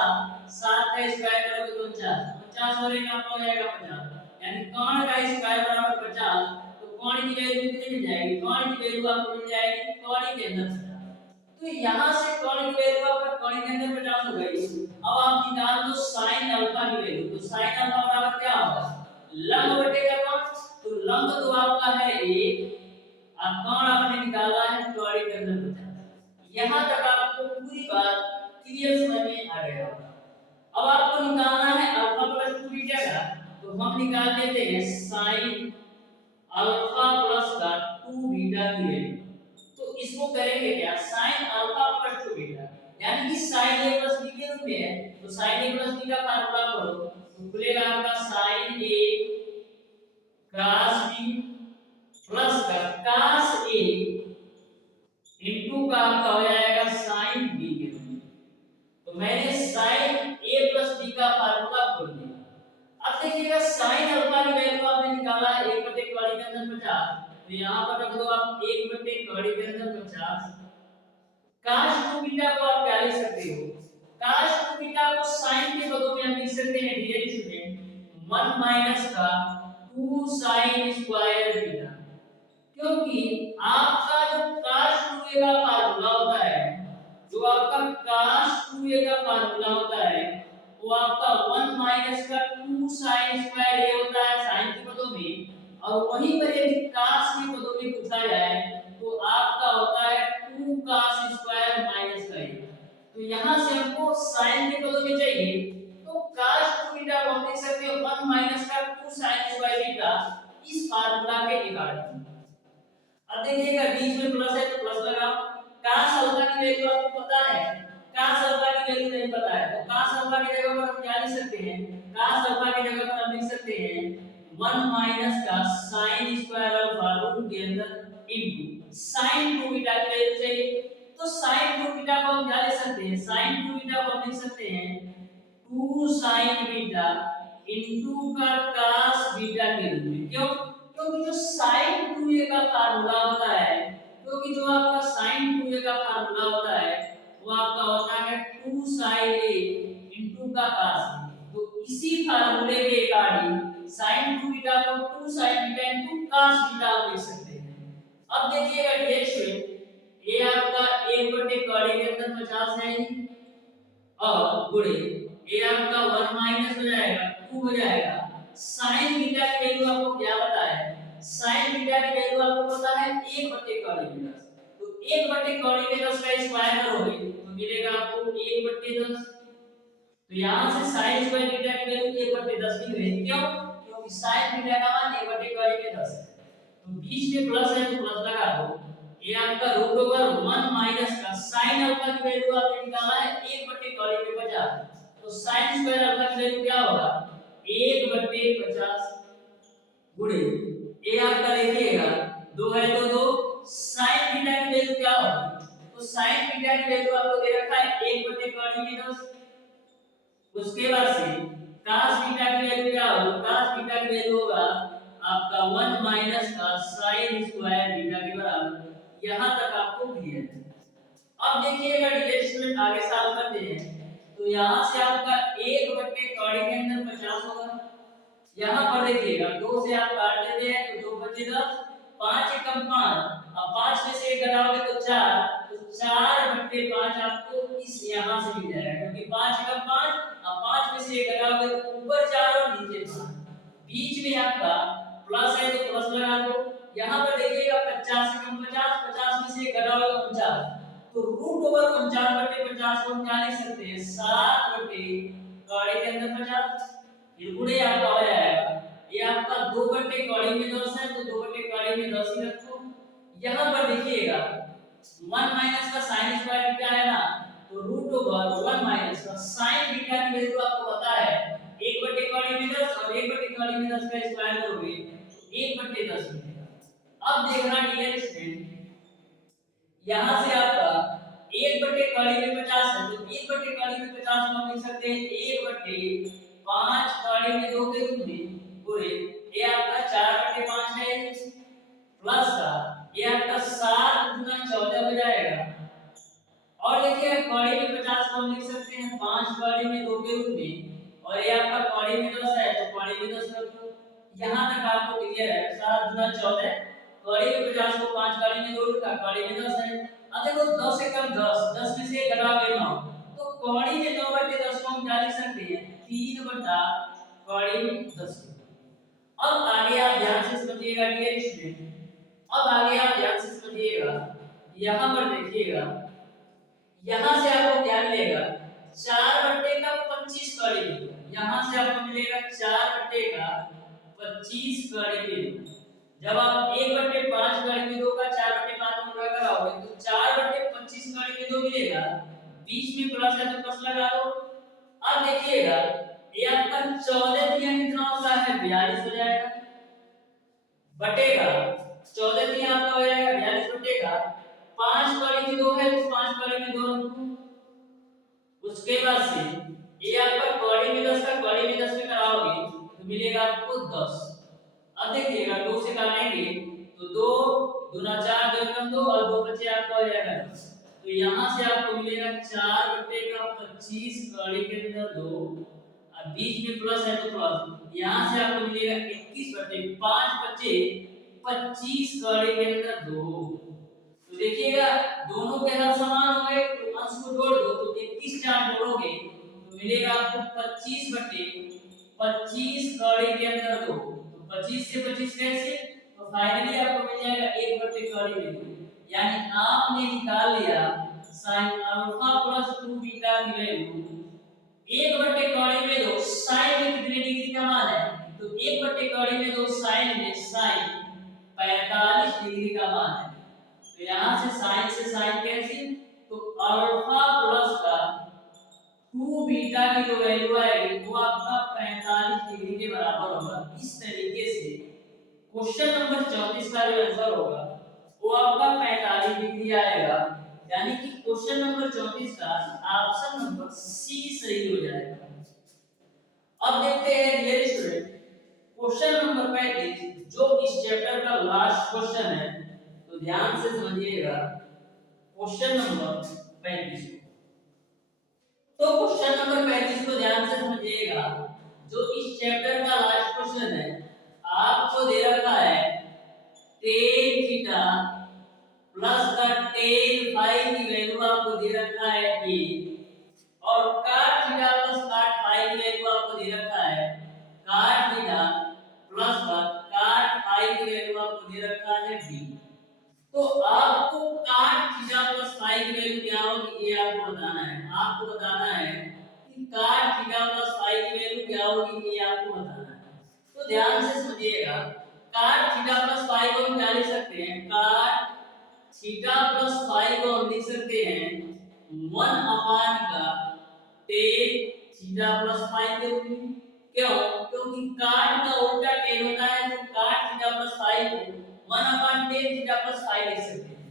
7 का स्क्वायर करोगे तो 50 और एक आपका हो जाएगा 50, यानी कौन का स्क्वायर बराबर 50। तो कौन की वैल्यू कितनी मिल जाएगी, कौन की वैल्यू आपको मिल जाएगी कौन के अंदर 50। तो यहां से कौन की वैल्यू आपका कौन के अंदर 50 हो गई। अब आप निकाल दो sin अल्फा की वैल्यू। तो sin अल्फा बराबर क्या होगा, लंब बटे का कौन, तो लंब तो आपका है 1 और कौन आपने निकाला है कौन के अंदर 50। यहां तक आपको पूरी बात क्लियर समझ में आ गया होगा। अब आपको निकालना है अल्फा प्लस 2 बीटा का। तो हम निकाल लेते हैं sin अल्फा प्लस का 2 बीटा की वैल्यू। तो इसको करेंगे क्या, sin अल्फा प्लस 2 बीटा, यानी कि sin a प्लस b के रूप में है। तो sin a प्लस b का फार्मूला करो तो खुलेगा आपका sin a cos b plus का cos a इनटू का आपका हो जाएगा sin b के रूप में। तो मैंने sin a प्लस b का फार्मूला खोल दिया। अब देखिएगा sin अल्फा की वैल्यू आपने निकाला है 1/1 के अंदर 50, तो यहां पर रख दो आप 1/1 के अंदर 50। cos 2 बीटा को आप क्या लिख सकते हो, cos 2 बीटा को sin के पदों में हम लिख सकते हैं डियर स्टूडेंट 1 माइनस का 2 sin स्क्वायर बीटा। क्योंकि आपका जो cos 2a का फार्मूला होता है, जो आपका cos 2a का फार्मूला होता है वो आपका 1 माइनस का 2 sin स्क्वायर a होता है sin के पदों में, और वहीं पर यदि cos के पदों में पूछा जाए तो आपका होता है 2 cos स्क्वायर माइनस का a। तो यहां से हमको sin के पदों में चाहिए, तो cos 2 बीटा को हम लिख सकते हैं 1 माइनस का 2 sin स्क्वायर बीटा इस फार्मूला के अकॉर्डिंग। अब देखिएगा बीच में प्लस है तो प्लस लगाओ। cos अल्फा की वैल्यू आपको पता है, cos अल्फा की वैल्यू नहीं पता है तो cos अल्फा की जगह पर हम क्या लिख सकते हैं, cos अल्फा की जगह पर हम लिख सकते हैं 1 माइनस का sin स्क्वायर अल्फा रूट के अंदर इनटू sin 2 बीटा की वैल्यू चाहिए। तो sin 2 बीटा को हम क्या लिख सकते हैं, sin 2 बीटा को हम लिख सकते हैं 2 sin बीटा इनटू का cos बीटा के रूप में। क्यों, क्योंकि जो sin 2a का फार्मूला होता है, क्योंकि जो आपका sin 2a का फार्मूला होता है वो आपका होता है 2 sin a इनटू का cos b। तो इसी फार्मूले के अकॉर्डिंग sin 2 बीटा को 2 sin beta into cos beta आप लिख सकते हैं। अब देखिएगा डियर स्टूडेंट ये आपका 1/1 के अंदर 50 है और गुणे ये आपका 1 माइनस हो जाएगा 2 हो जाएगा। sin बीटा की वैल्यू आपको क्या पता है, sin बीटा की वैल्यू आपको पता है 1/10। तो 1/10 का स्क्वायर करोगे तो मिलेगा आपको 1/10। तो यहां से sin स्क्वायर बीटा की वैल्यू 1/10 की है। क्यों, क्योंकि sin बीटा का मान 1/10 है। तो बीच में प्लस है तो प्लस लगा दो। ये आपका रूट ओवर 1 माइनस का साइन अल्फा की वैल्यू आपने निकाला है 1/50, तो साइन स्क्वायर अल्फा की वैल्यू क्या होगा 1/50 गुणे ये आपका देखिएगा 2 है तो 2 साइन थीटा की वैल्यू क्या होगी, तो साइन थीटा की वैल्यू आपको दे रखा है 1/10। उसके बाद से cos थीटा की वैल्यू क्या होगी, cos थीटा की वैल्यू होगा आपका 1 माइनस का sin स्क्वायर थीटा के बराबर। यहां तक आपको क्लियर है। अब देखिएगा डियर स्टूडेंट आगे सॉल्व करते हैं। तो यहां से आपका 1/cos के अंदर 50 होगा। यहां पर देखिएगा 2 से आप काट देते हैं तो 2 बचे 10, 5 एकम 5, अब 5 में से 1 घटाओगे तो 4, तो 4/5 आपको इस यहां से मिल जाएगा, क्योंकि 5 एकम 5, अब 5 में से 1 घटाओगे तो ऊपर 4 और नीचे 5, बीच में आपका प्लस है तो प्लस लगा दो। यहां पर देखिएगा 50 एकम 50, 50 में से 1 घटाओगे तो 49, तो रूट ओवर 49/50 को हम क्या लिख सकते हैं 7/cos के अंदर 50, फिर गुणे आपका हो जाएगा। ये आपका 2/cos में 10 है तो 2/cos में 10 ही रखो। यहां पर देखिएगा 1 माइनस का sin स्क्वायर थीटा है ना, तो रूट ओवर 1 माइनस का sin थीटा की वैल्यू आपको पता है 1/cos में 10 और 1/cos में 10 का स्क्वायर करोगे तो 1/10 मिलेगा। अब देखना डियर स्टूडेंट, यहां से आपका 1/cos में 50 है तो 1/cos में 50 को हम लिख सकते हैं 1/5 cos में 2 के रूप में पूरे, ये आपका 4/5 है प्लस का ये आपका 7 गुना 14 हो जाएगा। और देखिए कौड़ी में 50 को हम लिख सकते हैं 5 कौड़ी में 2 के रूप में, और ये आपका कौड़ी में 10 है तो कौड़ी में 10 रख दो। यहां तक आपको क्लियर है। 7 गुना 14 कौड़ी में 50 को 5 कौड़ी में 2 लिखा, कौड़ी में 10 है। अब देखो 10 से कम 10, 10 में से घटाओगे 9, तो कौड़ी में 9/10 को हम क्या लिख सकते हैं 3/कौड़ी में 10। अब आगे आप ध्यान से समझिएगा डियर स्टूडेंट, अब आगे आप ध्यान से समझिएगा, यहां पर देखिएगा यहां से आपको क्या मिलेगा 4/25 कड़ी में, यहां से आपको मिलेगा 4/25 कड़ी में। जब आप 1/5 कड़ी में 2 का 4/5 में गुणा कराओगे तो 4/25 कड़ी में 2 मिलेगा, बीच में प्लस है तो प्लस लगा दो। अब देखिएगा ये आपका 14 दिया कितना होता है 42 हो जाएगा, बटेगा 14 दिया आपका हो जाएगा 42 बटेगा 5 कड़ी में 2 है तो 5 कड़ी में 2 रखो। उसके बाद से ये आपका कौड़ी में 10 का कौड़ी में 10 में कराओगे तो मिलेगा आपको 10। अब देखिएगा 2 से काटेंगे तो 2 दूना 4 2 कम 2 और 2 बचे आपका हो जाएगा 10। तो यहां से आपको मिलेगा 4/25 कौड़ी के अंदर 2, अब बीच में प्लस है तो प्लस, यहां से आपको मिलेगा 21/5 बचे 25 कौड़ी के अंदर 2। तो देखिएगा दोनों के हर समान हो गए तो अंश को जोड़ दो तो 21 4 जोड़ोगे तो मिलेगा आपको 25/25 कौड़ी के अंदर 2, तो 25 से 25 कैंसिल, तो फाइनली आपको मिल जाएगा 1/कौड़ी में 2, यानी आपने निकाल लिया sin अल्फा प्लस 2 बीटा की वैल्यू 1/कौड़ी में 2 sin में कितने डिग्री का मान है, तो 1/कौड़ी में 2 sin में sin 45 डिग्री का मान है। तो यहां से sin से sin कैंसिल, तो अल्फा प्लस का 2 बीटा की जो वैल्यू आएगी वो आपका 45 डिग्री के बराबर होगा। इस तरीके से क्वेश्चन नंबर 34 का जो आंसर होगा वो आपका 45 डिग्री आएगा, यानी कि क्वेश्चन नंबर 34 का ऑप्शन नंबर सी सही हो जाएगा। अब देखते हैं डियर स्टूडेंट क्वेश्चन नंबर 35 जो इस चैप्टर का लास्ट क्वेश्चन है, तो ध्यान से समझिएगा क्वेश्चन नंबर 35 को। तो क्वेश्चन नंबर 35 को ध्यान से समझिएगा, जो इस चैप्टर का लास्ट क्वेश्चन है आपको दे रखा है tan थीटा प्लस का tan फाई की वैल्यू आपको दे रखा है a, और cot theta plus cot phi की वैल्यू आपको दे रखा है cot थीटा प्लस का cot फाई की वैल्यू आपको दे रखा है b। तो आपको cot थीटा प्लस फाई की वैल्यू क्या होगी ये आपको बताना है। आपको बताना है कि cot थीटा प्लस फाई की वैल्यू क्या होगी ये आपको बताना है। तो ध्यान से समझिएगा cot थीटा प्लस फाई को हम क्या लिख सकते हैं, cot थीटा प्लस फाई को हम लिख सकते हैं 1 अपान का tan थीटा प्लस फाई के रूप में। क्यों? क्योंकि cot का उल्टा tan होता है, तो cot थीटा प्लस फाई को 1 upon tan theta plus phi लिख सकते हैं।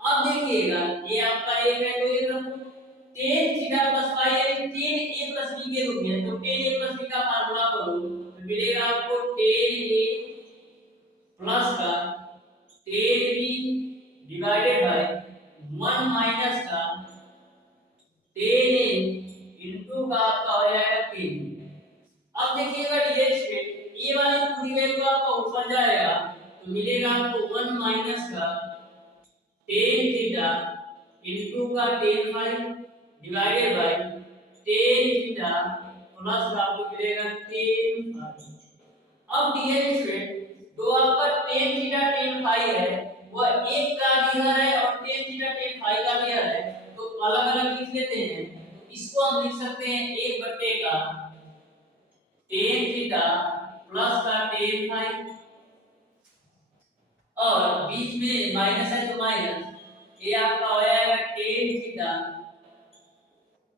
अब देखिएगा ये आपका a है तो ये रखो tan थीटा प्लस फाई यानी tan a प्लस b के रूप में, तो tan a प्लस b का फार्मूला करो तो मिलेगा आपको tan a प्लस का tan b divided by 1 minus का tan a इनटू का आपका हो जाएगा tan b। अब देखिएगा डियर स्टूडेंट ये वाली पूरी वैल्यू आपका ऊपर जाएगा तो मिलेगा आपको 1 माइनस का tan थीटा इनटू का tan phi divided by tan theta plus का आपको मिलेगा tan फाई। अब डियर स्टूडेंट तो आपका tan थीटा tan फाई है वह एक का गियर है और tan थीटा tan फाई का गियर है, तो अलग-अलग लिख लेते हैं। तो इसको हम लिख सकते हैं 1 बटे का tan थीटा प्लस का tan फाई और बीच में माइनस है तो माइनस ये आपका हो जाएगा tan थीटा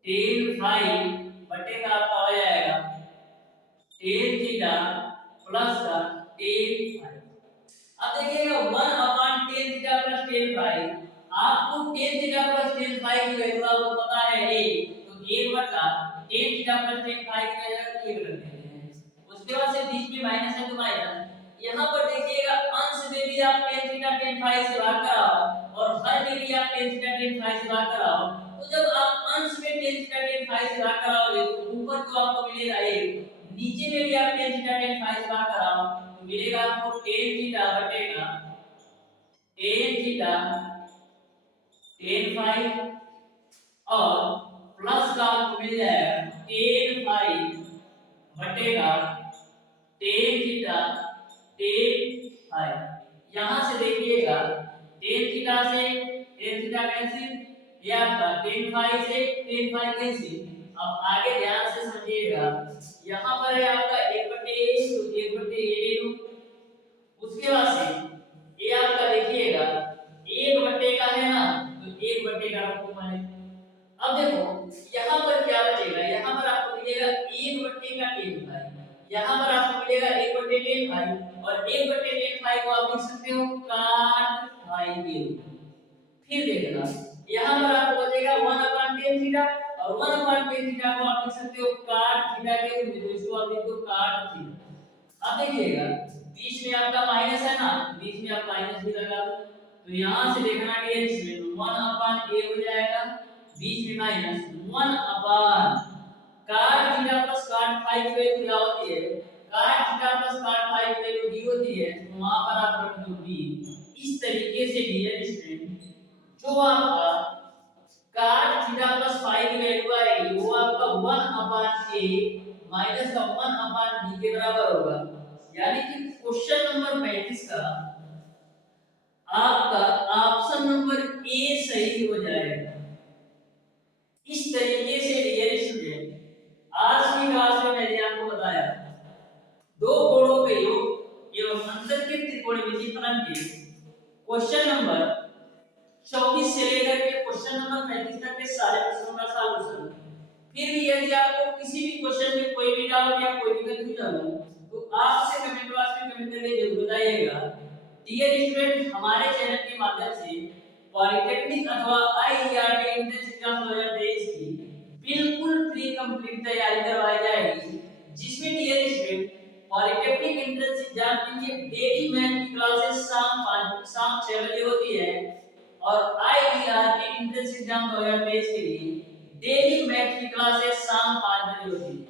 tan फाई बटे का आपका हो जाएगा tan थीटा प्लस का tan फाई। अब देखिएगा 1 upon tan theta plus tan phi, आपको tan theta plus tan phi की वैल्यू आपको पता है 1, तो 1 बटा tan theta plus tan phi की जगह 1 रख देते हैं। उसके बाद से बीच में माइनस है तो माइनस, यहाँ पर देखिएगा अंश में भी आप tan थीटा tan फाई से भाग कराओ और हर में भी आप tan थीटा tan फाई से भाग कराओ, तो जब आप अंश में tan थीटा tan फाई से भाग कराओगे तो ऊपर तो आपको मिलेगा 1, नीचे में भी आप tan थीटा tan फाई से भाग कराओ तो मिलेगा आपको tan थीटा बटेगा tan थीटा tan फाई और प्लस का आपको मिल जाएगा tan फाई बटेगा tan थीटा tan फाई। यहां से देखिएगा tan थीटा से tan थीटा कैंसिल, ये आपका tan फाई से tan फाई कैंसिल। अब आगे ध्यान से समझिएगा यहां पर है आपका 1 बटे a तो 1 बटे a ले लो, उसके बाद से ये आपका देखिएगा 1 बटे का है ना तो 1 बटे का रखो मैंने। अब देखो यहाँ पर क्या बचेगा, यहाँ पर आपको मिलेगा 1 बटे का tan फाई, यहाँ पर आपको मिलेगा 1 बटे tan फाई और 1 बटे tan फाई को आप लिख सकते हो cot फाई के रूप में। फिर देखना यहाँ पर आपको बचेगा 1 अपान tan थीटा और 1 अपान tan थीटा को आप लिख सकते हो cot थीटा के रूप में, तो इसको आप लिख दो cot थीटा। अब देखिएगा बीच में आपका माइनस है ना, बीच में आप माइनस भी लगा दो, तो यहाँ से देखना डियर स्टूडेंट 1 अपान a हो जाएगा, बीच में minus 1 upon cot theta plus cot phi की वैल्यू क्या होती है, cot theta plus cot phi की वैल्यू b होती है, तो वहां पर आप रख दो b। इस तरीके से डियर स्टूडेंट जो आपका cot थीटा प्लस फाई की वैल्यू आएगी वो आपका 1 अपान a माइनस का 1 अपान b के बराबर होगा। यानी कि क्वेश्चन नंबर 35 का आपका ऑप्शन नंबर ए सही हो जाएगा। इस तरीके से डियर स्टूडेंट आज की क्लास में मैंने आपको बताया दो कोणों के योग एवं अंतर के त्रिकोणमितीय फलन के क्वेश्चन नंबर 24 से लेकर के क्वेश्चन नंबर 35 तक के सारे प्रश्नों का सॉल्यूशन। फिर भी यदि आपको किसी भी क्वेश्चन में कोई भी डाउट या कोई भी कंफ्यूजन हो तो आप इसे कमेंट बॉक्स में कमेंट करके जरूर बताइएगा। डियर स्टूडेंट हमारे चैनल के माध्यम से पॉलिटेक्निक अथवा आईईआरटी एंट्रेंस एग्जाम 2023 की बिल्कुल फ्री कंप्लीट तैयारी करवाई जाएगी, जिसमें dear student polytechnic entrance exam के लिए डेली मैथ की क्लासेस शाम 6 बजे होती है और आईईआरटी एंट्रेंस एग्जाम 2023 के लिए डेली मैथ की क्लासेस शाम 5 बजे होती है।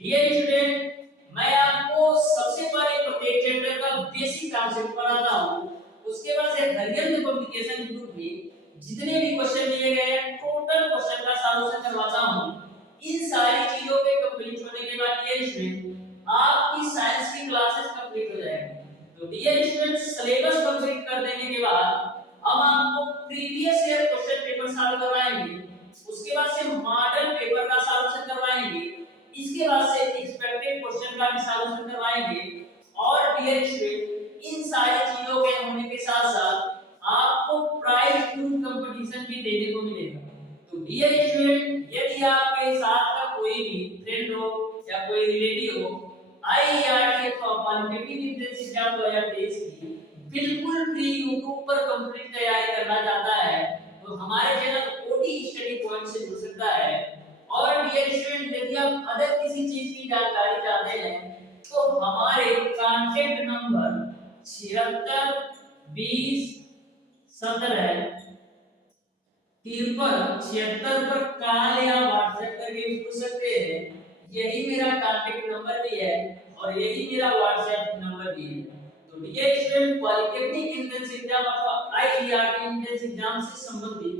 डियर स्टूडेंट मैं आपको सबसे पहले प्रत्येक चैप्टर का बेसिक कॉन्सेप्ट पढ़ाता हूं, उसके बाद से हरियन पब्लिकेशन के बुक में जितने भी क्वेश्चन दिए गए हैं टोटल क्वेश्चन का सॉल्यूशन करवाता हूं। इन सारी चीजों के कंप्लीट होने के बाद डियर स्टूडेंट आपकी साइंस की क्लासेस कंप्लीट हो जाएगी। तो डियर स्टूडेंट सिलेबस कंप्लीट कर देने के बाद हम आपको previous year question paper solve करवाएंगे, उसके बाद से मॉडल पेपर का सॉल्यूशन करवाएंगे, इसके बाद से एक्सपेक्टेड क्वेश्चन का भी सॉल्यूशन करवाएंगे और डियर स्टूडेंट 76 20 17 53 76 पर कॉल या व्हाट्सएप करके पूछ सकते हैं। यही मेरा कांटेक्ट नंबर भी है और यही मेरा व्हाट्सएप नंबर भी है। तो dear student, polytechnic entrance exam अथवा आईईआरटी एंट्रेंस एग्जाम से संबंधित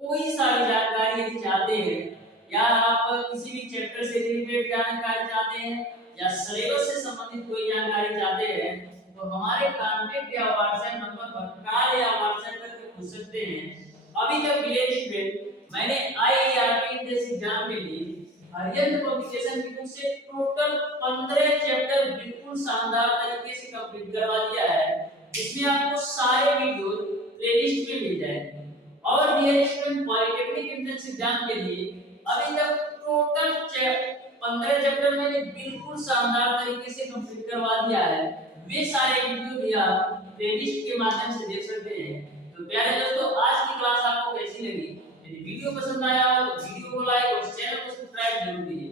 कोई सारी जानकारी यदि चाहते हैं या आप किसी भी चैप्टर से रिलेटेड जानकारी चाहते हैं या सिलेबस से संबंधित कोई जानकारी चाहते हैं तो हमारे कांटेक्ट या व्हाट्सएप नंबर पर कॉल या व्हाट्सएप करके पूछ सकते हैं। अभी तक डियर स्टूडेंट मैंने आईईआरटी एंट्रेंस एग्जाम के लिए हरियंत पब्लिकेशन की बुक से टोटल 15 चैप्टर बिल्कुल शानदार तरीके से कंप्लीट करवा दिया है, जिसमें आपको सारे वीडियो प्लेलिस्ट में मिल जाएंगे। और dear student, polytechnic entrance exam के लिए अभी तक टोटल 15 चैप्टर मैंने बिल्कुल शानदार तरीके से कंप्लीट करवा दिया है। वे सारे वीडियो भी आप प्लेलिस्ट के माध्यम से देख सकते हैं। तो प्यारे दोस्तों, आज की क्लास आपको कैसी लगी? यदि वीडियो पसंद आया हो तो वीडियो को लाइक और चैनल को सब्सक्राइब जरूर कीजिए।